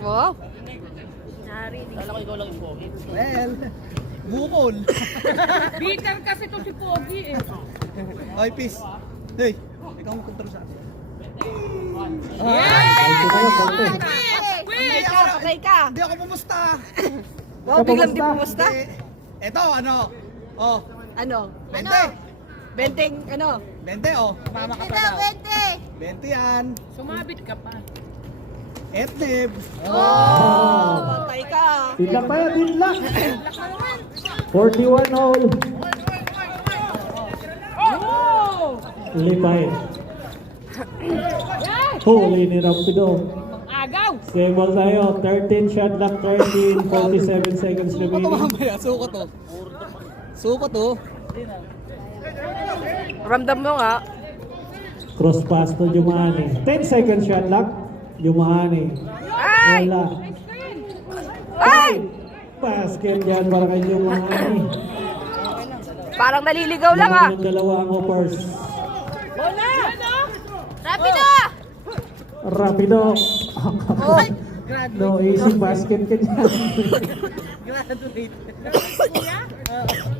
Wow. Well, bukol. Bitter kasi to si Pogi eh. Oy, peace. Hey, ikaw mo control sa akin. Patay ka, patay ka. Hindi ako pumusta. Wow, biglang di pumusta. Ito, ano? Oh, Ano? 20. Benteng, ano? 20, oh. Mama ka pa daw. 20 yan. Sumabit ka pa. Etnib. Oh, patay ka. Tidlak tayo, tidlak! 41 all. Oh! Lipay. Huli ni Rapido. Agaw! Same ball tayo. 13 shot clock, 13, 47 seconds Suko to remaining. mamaya, suko to. Suko to. Ramdam mo nga. Cross pass to Jumani. 10 second shot clock. Jumani. Ay! Wala. Ay! Basket yan para kay Jumani. Parang naliligaw lang ah. Ng dalawa ang Hoppers. Rapido! Rapido. Oh. No, easy basket ka dyan.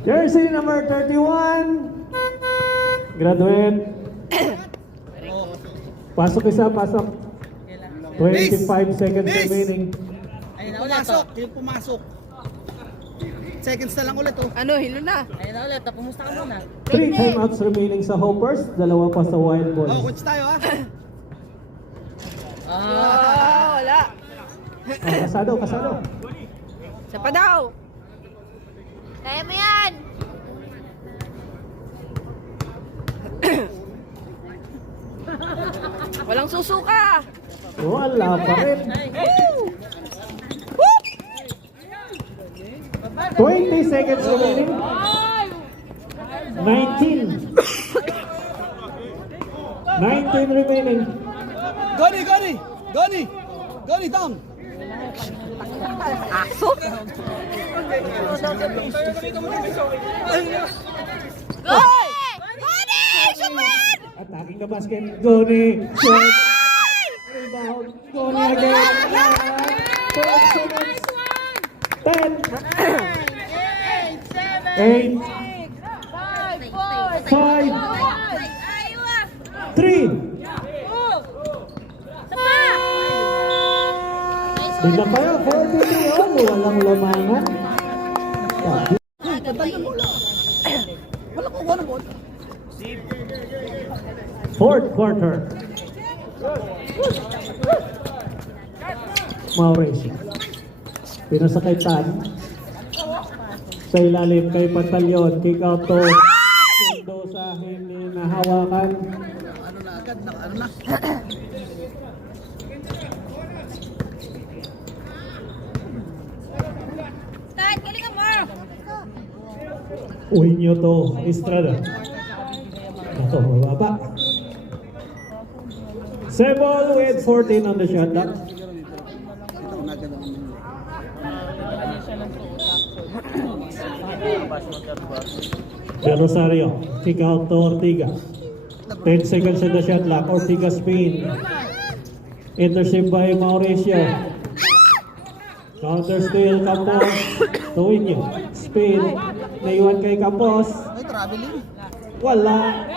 Jersey number 31. Graduate. Pasok isa, pasok. 25 seconds Miss! remaining. Ayun na ulit. Pumasok, yung pumasok. Seconds na lang ulit, oh. Ano, hilo na. Ayun na ulit. Pumusta ka muna. 3 timeouts remaining sa Hoppers. Dalawa pa sa Wild Oh, Boys. coach tayo, ha? Oh, wala. Kasado, kasado. Isa pa daw. Kaya mo yan! Walang susuka. Wala pa rin. 20 seconds remaining. 19. 19 remaining. Goni, Goni! Goni! Goni, down! Aso. Hoy! Goni! Super! Attacking the basket. Goni. Shot. Rebound. Goni again. 12 seconds. 10. 8. 5. 3. Bigla pa yun. 43 all. Walang lamangan. Wala ko, wala mo. Fourth quarter. Mauricio. Pinasakay Tan. Sa ilalim kay Pantalyon. Kick out to Mendoza. Hindi nahawakan. Ano na agad, ano na? Start! Galing mo! Uwi nyo to, Estrada. Ito, mababa. Sebol with 14 on the shot clock. Ito, nagad ang Del Rosario, kick out to Ortiga. 10 seconds on the shot clock. Ortiga spin. Intercept by Mauricio. Counter steal, Campos. Tuwin niyo. Spin. Naiwan kay Campos. Ay, traveling. Wala.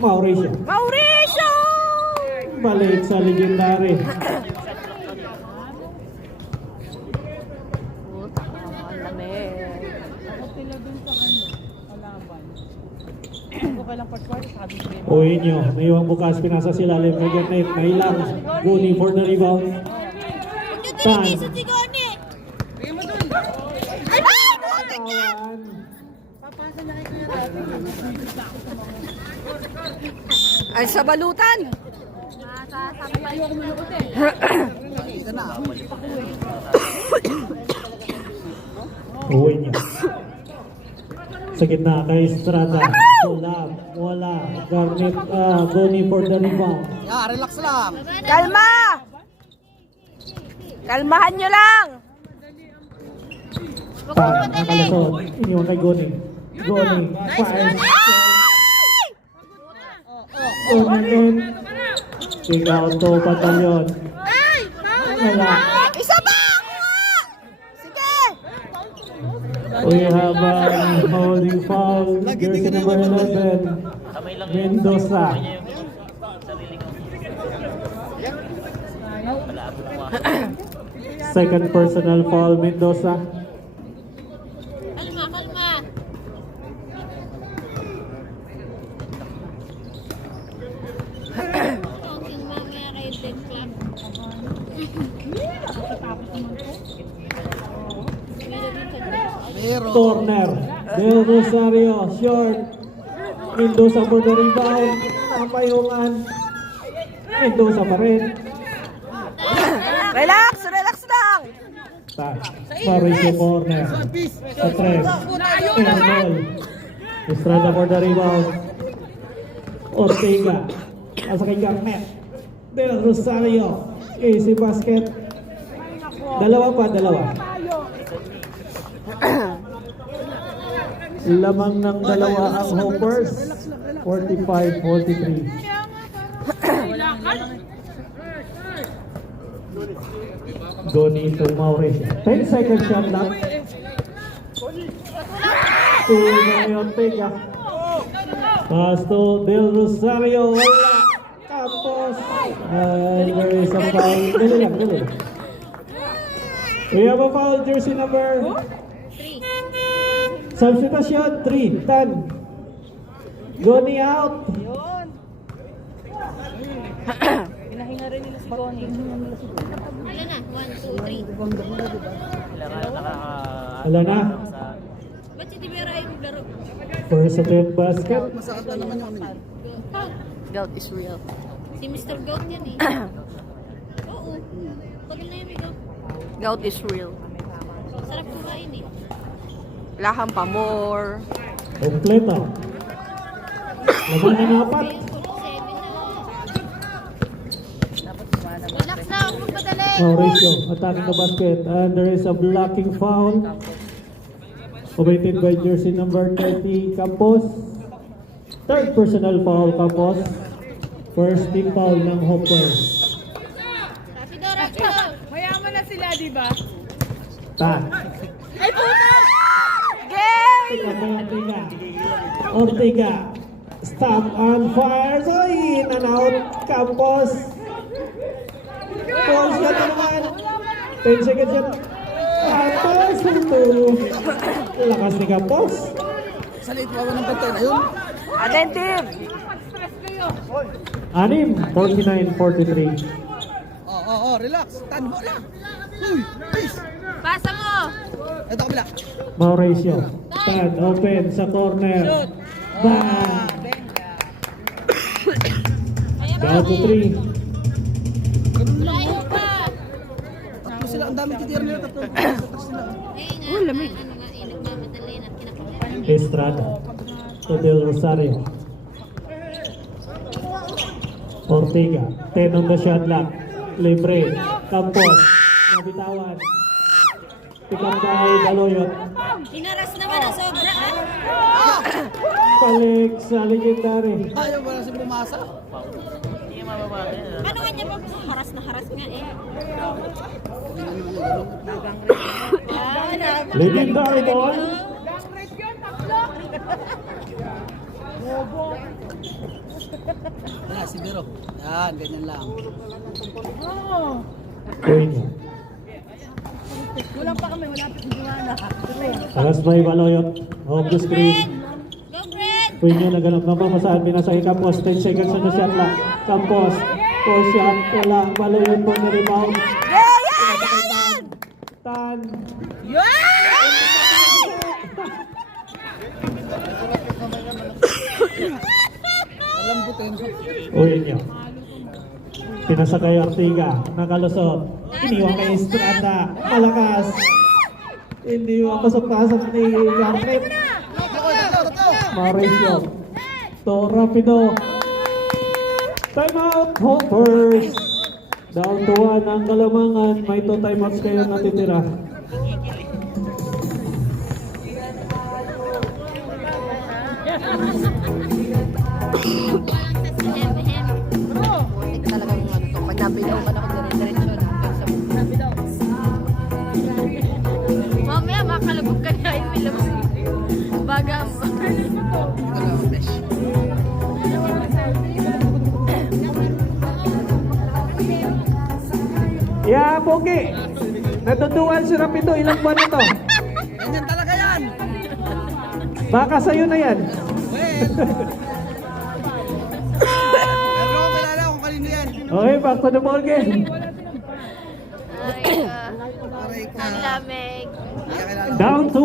Mauricio. Mauricio! Balik sa legendary. Okay lang part-part, sabi ko. Uwi niyo. Naiwan bukas. Pinasa sila. Lemregan net. Nailang. Guni for the rebound. Tan. Tawan. Ay, sa balutan. Masasabi pa yung Kita na. Uwi niyo. Sa gitna kay Estrada. Sulab. Wala. Garnet. Guni for the rebound. Yeah, relax lang. Kalma! Kalmahan nyo lang! Tan. Nakalasod. Iniwan kay Guni. Guni. Fire. Tournament. Kick out to Batalyon. Wala. Isa pa! Sige! We have a holding foul. Jersey number 11. Mendoza. Second personal foul, Mendoza. Kalma, kalma. Talking mamaya kay Dead Club. Pero, Corner. Del Rosario. Short. Mendoza for the rebound. Napayungan. Mendoza pa rin. Relax! Relax lang! Mauricio corner. Sa tres. Ernol. Estrada for the rebound. Ortega. Asa kay Garnet. Del Rosario. Easy basket. Dalawa pa, dalawa. Lamang ng dalawa ang Hoppers. 45-43. Goni to Mauricio. 10 second shot lang. Tuloy na kay Ortega. Pass to Del Rosario. Wala. Tapos. There is a foul. Dali lang, dali lang. We have a foul. Jersey number 3. substitution 3. Tan. Goni out. Pinahinga rin nila si Connie. Wala na. 1, 2, 3. Wala na. Ba't si Tibera ay maglaro? First attempt basket. masakit na naman yung ano. Gout is real. Si Mr. Goat yan eh. Oo. Tagal na yung may goat. Gout is real. Sarap kumain eh. Wala kang pamor. Kompleto. Laban ng apat. 7 na. Relax na. Huwag magpadali. Mauricio attacking the basket. And there is a blocking foul. Committed by jersey number 30, Campos. Third personal foul, Campos. First team foul ng Hoppers. Rapido, rapido. Mayaman na sila, di ba? Tan. Ay, puta! Ortega. Ortega. Stop and fire. So in and out. Campos. Foul shot naman. 10 seconds shot. Campos. Ito. Lakas ni Campos. Sa late wawa ng bantay na yun. Attentive! Anim. 49-43. Relax. Tan mo lang. Uy, please. Pasa mo. Ito kabila. Mauricio. Tan open sa corner. Bang. Down to 3. Layo pa. Tatlo sila. Ang dami titira nila. Tatlo sila. Oh, lamig. Ano nga, nagmamadali at kinakabahan. Estrada. To Del Rosario. Ortega. 10 on the shot clock. Libre. Campos. Nabitawan. Pick up by Baloyot. Inaras naman ang sobra ah. Balik sa legendary. Ayaw ba na si pumasa? Ano nga niya ba? Haras na haras nga eh. Legendary ball. Wala, si Biro. Yan, ganyan lang. Queen. Kulang pa kami, wala pa si Joanna. Alas by Baloyot. Off the screen. Go, Fred! Queen niya naganap na pamasaan. Pinasahi Campos. 10 seconds na shot lang. Campos. Full shot. Wala. Baloyot po na rebound. Tan. Alam ko, Tenso. Uy niyo. Pinasakay Ortiga. Nakalusot. Iniwan kay Estrada. Malakas. Hindi mapasok-pasok ni Garnet. Mauricio. To Rapido. Timeout. Hoppers. Down to 1 ang Kalamangan. May 2 timeouts kayo natitira. Talagang ano to, pag nabilaw ka na ako dire-diretso na. Mamaya makalabog ka na yung bilang baga mo. Yeah, Pogi. Natutuwan si Rapido. Ilang buwan na to? Ganyan talaga yan. Baka sa'yo na yan. Pero ako kilala kung kanino yan. Okay, back to the ball game. Aray ka. Ang lamig. Kaya kilala ko. Down to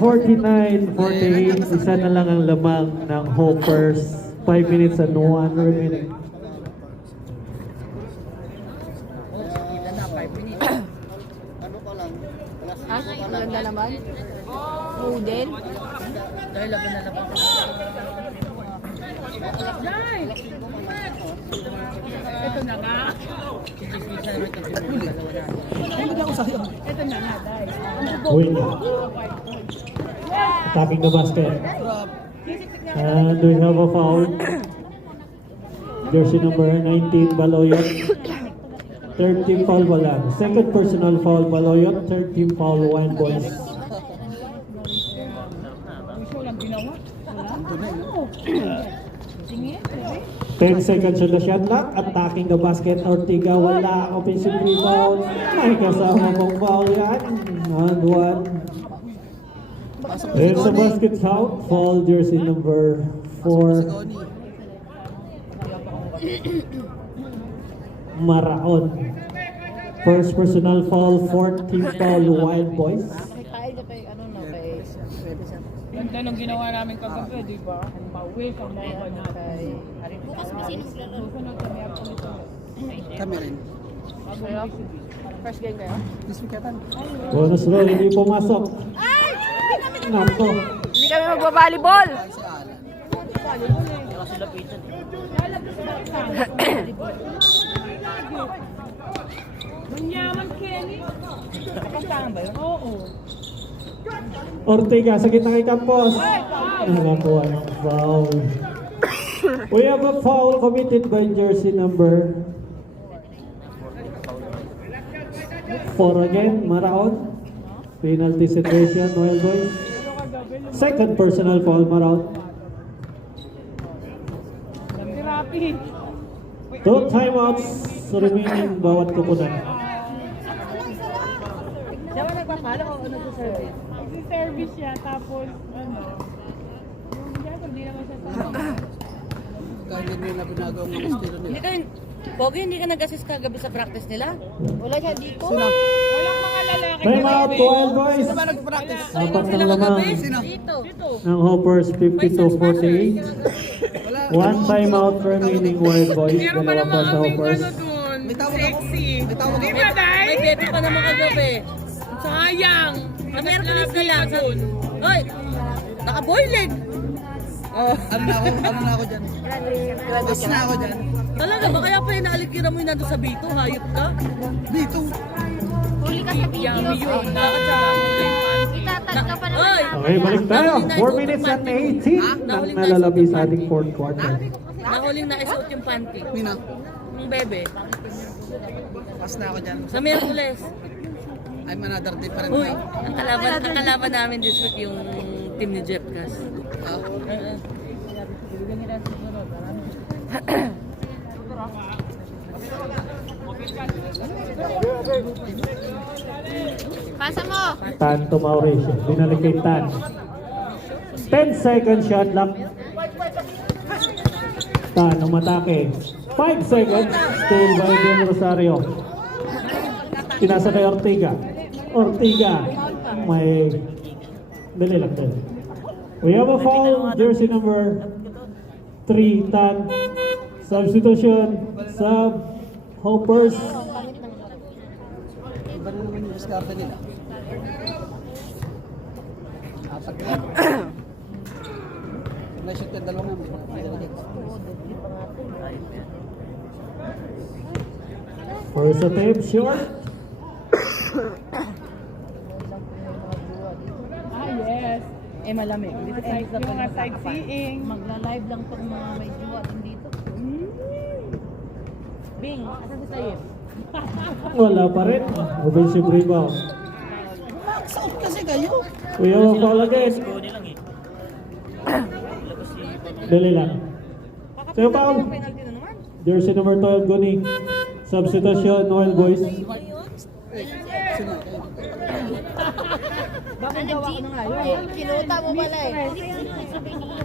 1:49-48. Isa na lang ang lamang ng Hoppers. 5 minutes and 1 remaining. Ha? Maganda naman. Model. Dahil laban na laban. Ito na nga. Hindi ako sa'yo. Ito na nga, dahil. Win. Attacking the basket. And we have a foul. Jersey number 19, Baloyot. 13 foul wala. Second personal foul, Baloyot. 13 foul, Wild Boys. Gusto lang ginawa. 10 seconds on the shot clock. Attacking the basket. Ortiga, wala. Offensive rebound. May kasama pong foul yan. And 1. There's a basket foul. Foul jersey number 4. Maraon. First personal foul, 14 foul, Wild Boys. Kaya kay ano na, kay Ganda nung ginawa namin kagabi, di ba? Pauwi ka mga natin. Bukas may sinong lalo. Susunod kami ako nito. Kami rin. Kayo? First game kayo? This week yata. Bonus roll, hindi pumasok. Nako. Hindi kami magbabalibol! Si Alan. Manyaman, Kenny. Kasama ba yun? Oo. Ortiga sa gitna kay Campos. Nakakuha ng foul. We have a foul committed by jersey number 4 again, Maraon. Penalty situation, Wild Boys. Second personal foul, Maraon. Rapid. 2 timeouts remaining bawat kupunan. Siya ba nagpapala o ano sa service? Si service siya, tapos ano, yung hindi naman siya sa Kahit hindi nila binagawa ng estilo Hindi nila. ka, Pogi, hindi ka nag-assist kagabi sa practice nila? Wala siya dito. Sino? walang mga lalaki. Timeout, Wild Boys. Sino ba nag-practice? Apat ng lamang Sino? Dito. ng Hoppers, 52-48. Wala. 1 timeout remaining, Wild Boys. Meron pa Dalawa pa naman sa kaming Hoppers. ano dun. May tawag ako. Sexy. May tawag Di ako. ba, Day? May bete pa naman kagabi. Sayang. Meron ka na sila. dun. Hoy! Naka-boiling! Ano na ako dyan? Mas na ako dyan. Talaga ba? Kaya pa inaalikira mo yung nandun sa Bito? Hayop ka? Dito. Huli ka sa video. Yummy yun. Nakakatsaka mo na yung panty. Itatag ka pa naman Oy! namin. Okay, balik tayo. 4 minutes and 18 nang nalalabi sa ating fourth quarter. Nahuling naisuot yung panty. Nina, Yung bebe. pass na ako dyan. Sa Miyerkules. I'm another different Uy, guy. ang kalaban namin this week yung team ni Jeff Gas. Ah, Pasa mo. Tan to Mauricio. Binalik kay Tan. 10-second shot lang. Tan umatake. 5 seconds. Still by Del Rosario. Pinasa kay Ortiga. Ortiga. May... Dali lang din. We have a foul. Jersey number 3, Tan. Substitution. Sub. Hoppers. iba na naman yung diskarte nila. Atak na. Na-shoot yung dalawa namin. First attempt, short. Yes. Eh, malamig. Yung mga sightseeing. Magla-live lang tong mga may jowa dito. Bing, asan si Sayib? Wala pa rin. Offensive rebound. Max out kasi kayo. We have a foul again. Dali lang. So foul. Jersey number 12, Guni. Substitution, Noel Boys. Bakit gawa ko na nga yun? Kinuta mo pala eh.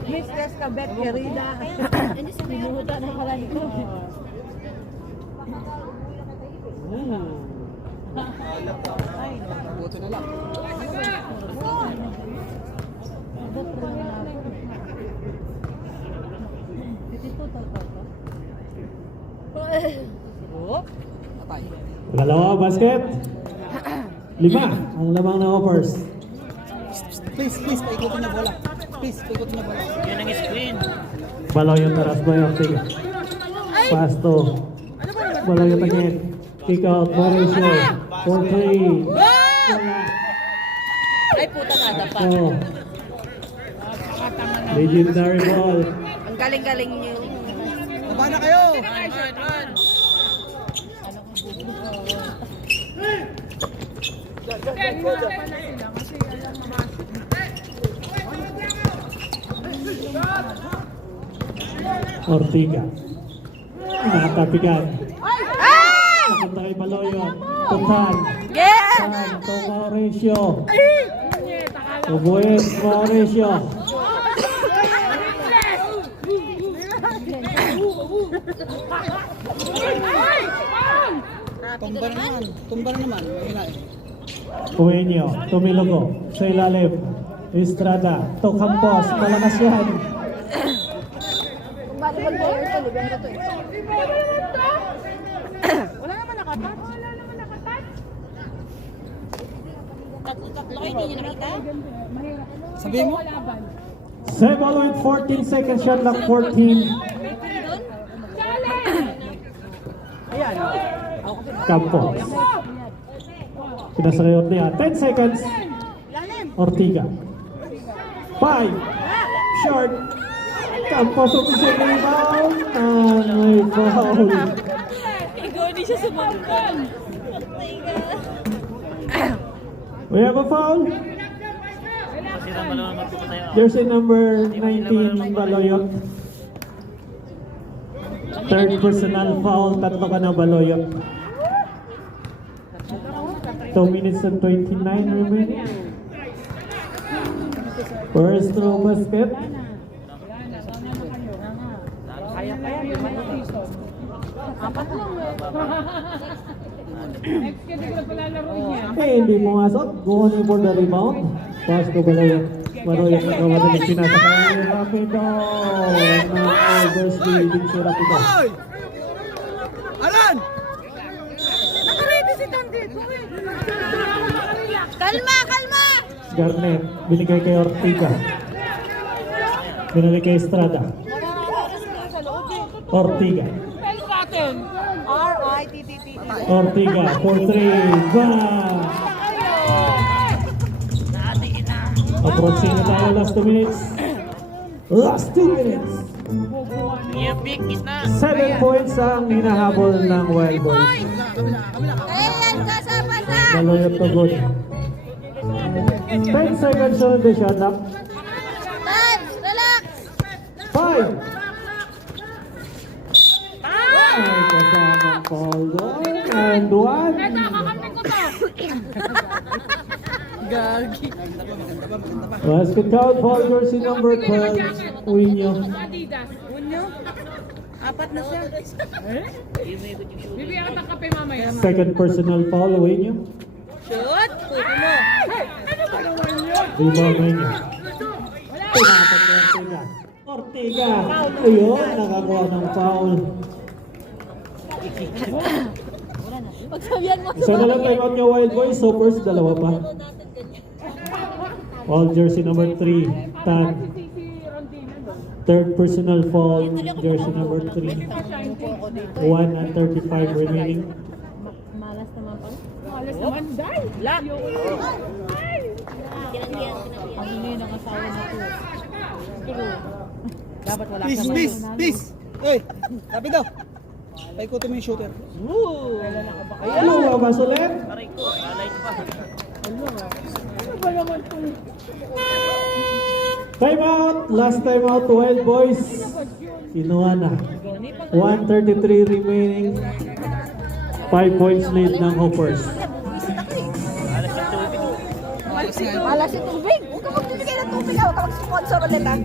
Mistress Kabet Querida. Kinuta na pala nito. Buti na lang. Patay. Dalawa, basket. 5 ang lamang ng offers. Please, paikutin na bola. Please, paikutin na bola. Balaw yung taras ba yung Ortiga. Pass to. Balaw yung tagit. Kick out, Mauricio. 4-3. Wala. Ay, puta nga dapat. So, legendary ball. Ang galing-galing niyo. Taba na kayo! Ortiga. Natapigan. Napunta kay Baloyon. Tutan. Yeah! Tan to Mauricio. Ubuhin Mauricio. Tumba na naman. Mahina eh. Puenyo. Tumilogo. Sa ilalim. Estrada. To Campos. Malakas yan. Wala naman nakatat. Wala naman nakatat. Tatlo kayo hindi nyo nakita? Sabihin mo? Sebal with 14 seconds shot lang 14. Campos. Pinasakayot niya. 10 seconds. Ortiga. 5. Short. Campos official rebound. And may foul. Igoni siya sumunod. We have a foul. Jersey number 19, Baloyot. Third personal foul, tatlo ka na Baloyot. 2 minutes and 29 remaining. First row basket. Next ka din na palalaro niya. Eh, hindi mo nga sot. Going for the rebound. Pass to Baloyot. Baloyot na gawa din pinasakay. Rapido. Na-overs leading si Rapido. Hoy! Alan! Nakaredy si Tandit. Kalma, kalma! Garnet. Binigay kay Ortiga. Binigay kay Estrada. Ortiga. Spell button. R-I-T-T-T. Ortiga, 4-3, bang! Approaching na tayo, last 2 minutes. Last 2 minutes. 7 points ang hinahabol ng Wild Boys. Ayan, kasama-sa! Maloyot to good. 10 seconds on the shot clock. Time! Relax! 5. Ay, kasamang foul doon. And 1. Basket count, foul jersey number 12. Uwinyo. Apat na siya. Bibigyan ka ng kape mamaya. Second personal foul, Uwinyo. Shoot! Puti mo. Rebound, Uwinyo. Pinapag na Ortega. Ortega. Ayun, nakakuha ng foul. Pagsabihan mo. Isa na lang time out nyo, Wild Boys. So first, dalawa pa. Foul jersey number 3. Tan. Third personal foul, jersey number 3. 1 and 35 remaining. Malas naman pa. Alas naman, dahil. Lock. Tinanggihan. Ano na yun ang asawa na to? Dapat wala Peace, ka peace, peace. Oy, rapido. Paikutin mo yung shooter. Ano ba, Basolet? Time out! Last time out, Wild Boys. Kinuha na. 1:33 remaining. 5 points lead ng Hoopers. Malas yung tubig. Huwag ka magbibigay ng tubig. Huwag ka mag-sponsor ulit ah.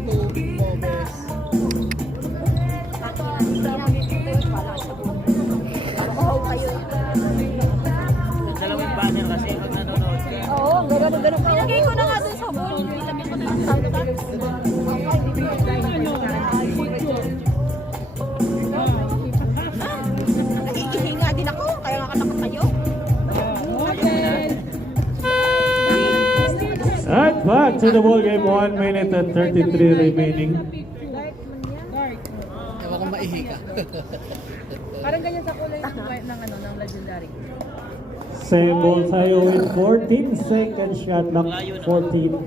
Oo, kayo. Dalawang banner kasi pag nanonood kayo. Oo, ang gano'n. Pinagay ko na nga dun sa ball. Pinagay ko na ng soundtrack. Nakikihinga din ako, kaya nga katakot kayo. At back to the ball game. 1 minute and 33 remaining. Ewan kong maihi ka. Parang ganyan sa kulay ng legendary. Same ball tayo with 14 seconds shot clock. 14.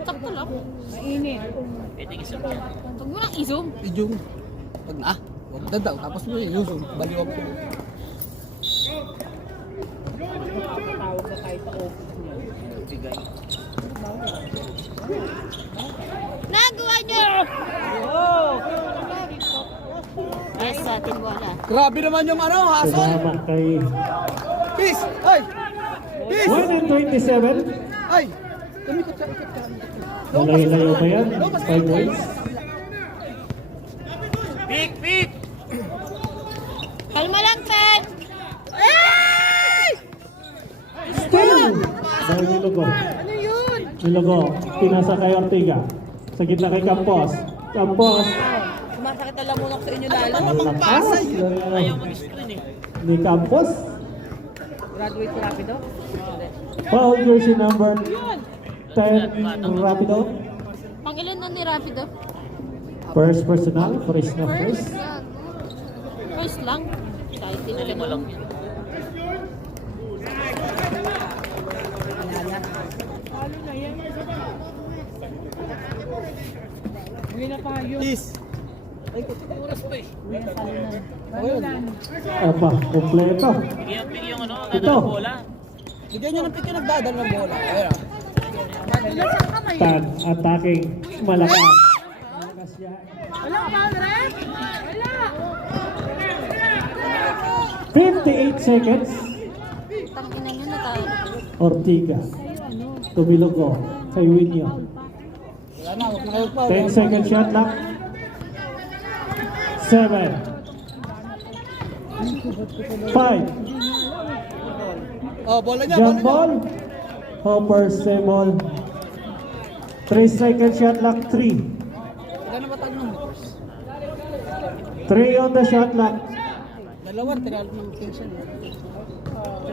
Sakto lang. Mainit. Pwedeng isa Huwag mo nang i-zoom. Idyong. Pag na, huwag na daw. Tapos mo yung zoom. Baliwag ko. Tawag na tayo sa office niya. bigay. Nagawa niyo! Yes, sa atin wala. Grabe naman yung ano, hason. Sumama kay Peace! Ay! Peace! 1 and 27. Ay! Tumikot ka, ikot ka. Malayo-layo ba yan? 5 points. Pick, pick! Kalma lang, Pen! Still! Dahil nilugo. Ano yun? Nilugo. Pinasa kay Ortega. Sa gitna kay Campos. Campos. Sumasakit ang lamunok sa inyo lalo. Lakas. Ayaw mag-screen eh. Ni Campos. Graduate si Rapido? Foul jersey number 10 Rapido. Pang ilan na ni Rapido? First personal. First na First? first. First lang. Kahit Dali mo lang yun. Halo na yan. Uwi na tayo. Peace! Oras pa eh. Aba, kompleto. Bigyan pick yung ano, Ito. ano bola. Bigyan nyo ng pick yung nagdadal ng bola. Ayun. Tan, attacking. Malakas. Malakas yan. Wala ka, ref? Wala. 58 seconds. Tangkinan nyo na tayo. Ortiga. Tumilogo. Kay Winyo. Wala na, huwag na kayo pa. 10 second shot clock. 7 5 Oh, bola niya, jump bola ball. Hopper, same ball. 3 second shot clock. 3 Wala na matag ng hoopers. 3 on the shot clock. Dalawa, tinalo ng tension.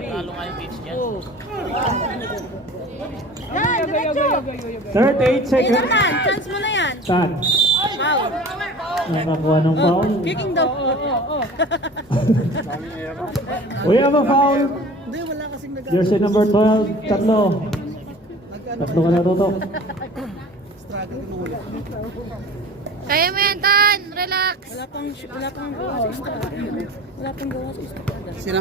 Talo nga yung pitch niya. Yan, diretso. 38 seconds. Tan, chance mo na yan. Tan. Foul. Nakakuha ng foul. Kicking daw. We have a foul. Hindi, wala kasing nag- Jersey number 12. Tatlo. Tatlo ka natutok. agad nung huli. Kaya mo yan, Tan. Relax. Wala pang gawa sa Estrada. Wala pang gawa sa Estrada. Sino?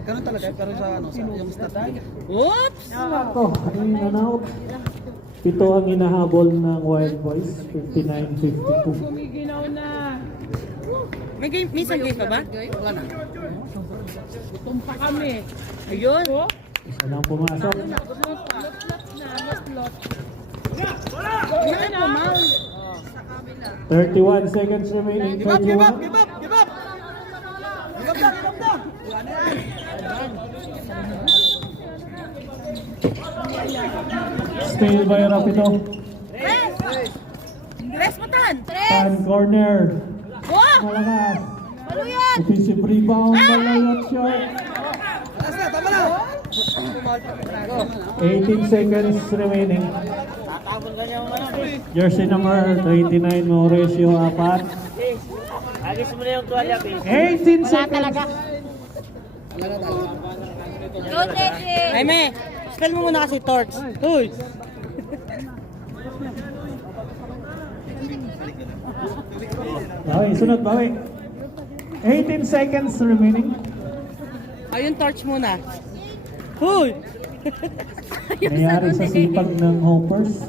Ganun talaga, pero sa ano, sa yung start. Oops! Ito, ang in-out. Ito ang inahabol ng Wild Boys, 59-52. Gumiginaw na. May isang game pa ba? Wala na. Gutom pa kami. Ayun! Oh, Isa lang pumasok. lot na, lot. 31 seconds remaining. 31. Give up! Give up na, give up na! Steal by Rapido. Rest mo, Tan! Tan corner. Wow! Malakas. Ano yan? Offensive rebound. Malayot shot. Alas na, tama na! 18 seconds remaining. Jersey number 29, Mauricio Apat. Agis mo na yung tuwalya, please. 18 seconds. Go, Tete. Jaime, spell mo muna kasi torch. Uy! Bawi, sunod, bawi. 18 seconds remaining. Ayun, torch muna. Uy! Nangyari sa sipag ng Hoppers.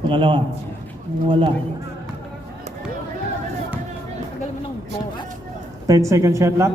Pangalawa. Wala. 10 second shot clock.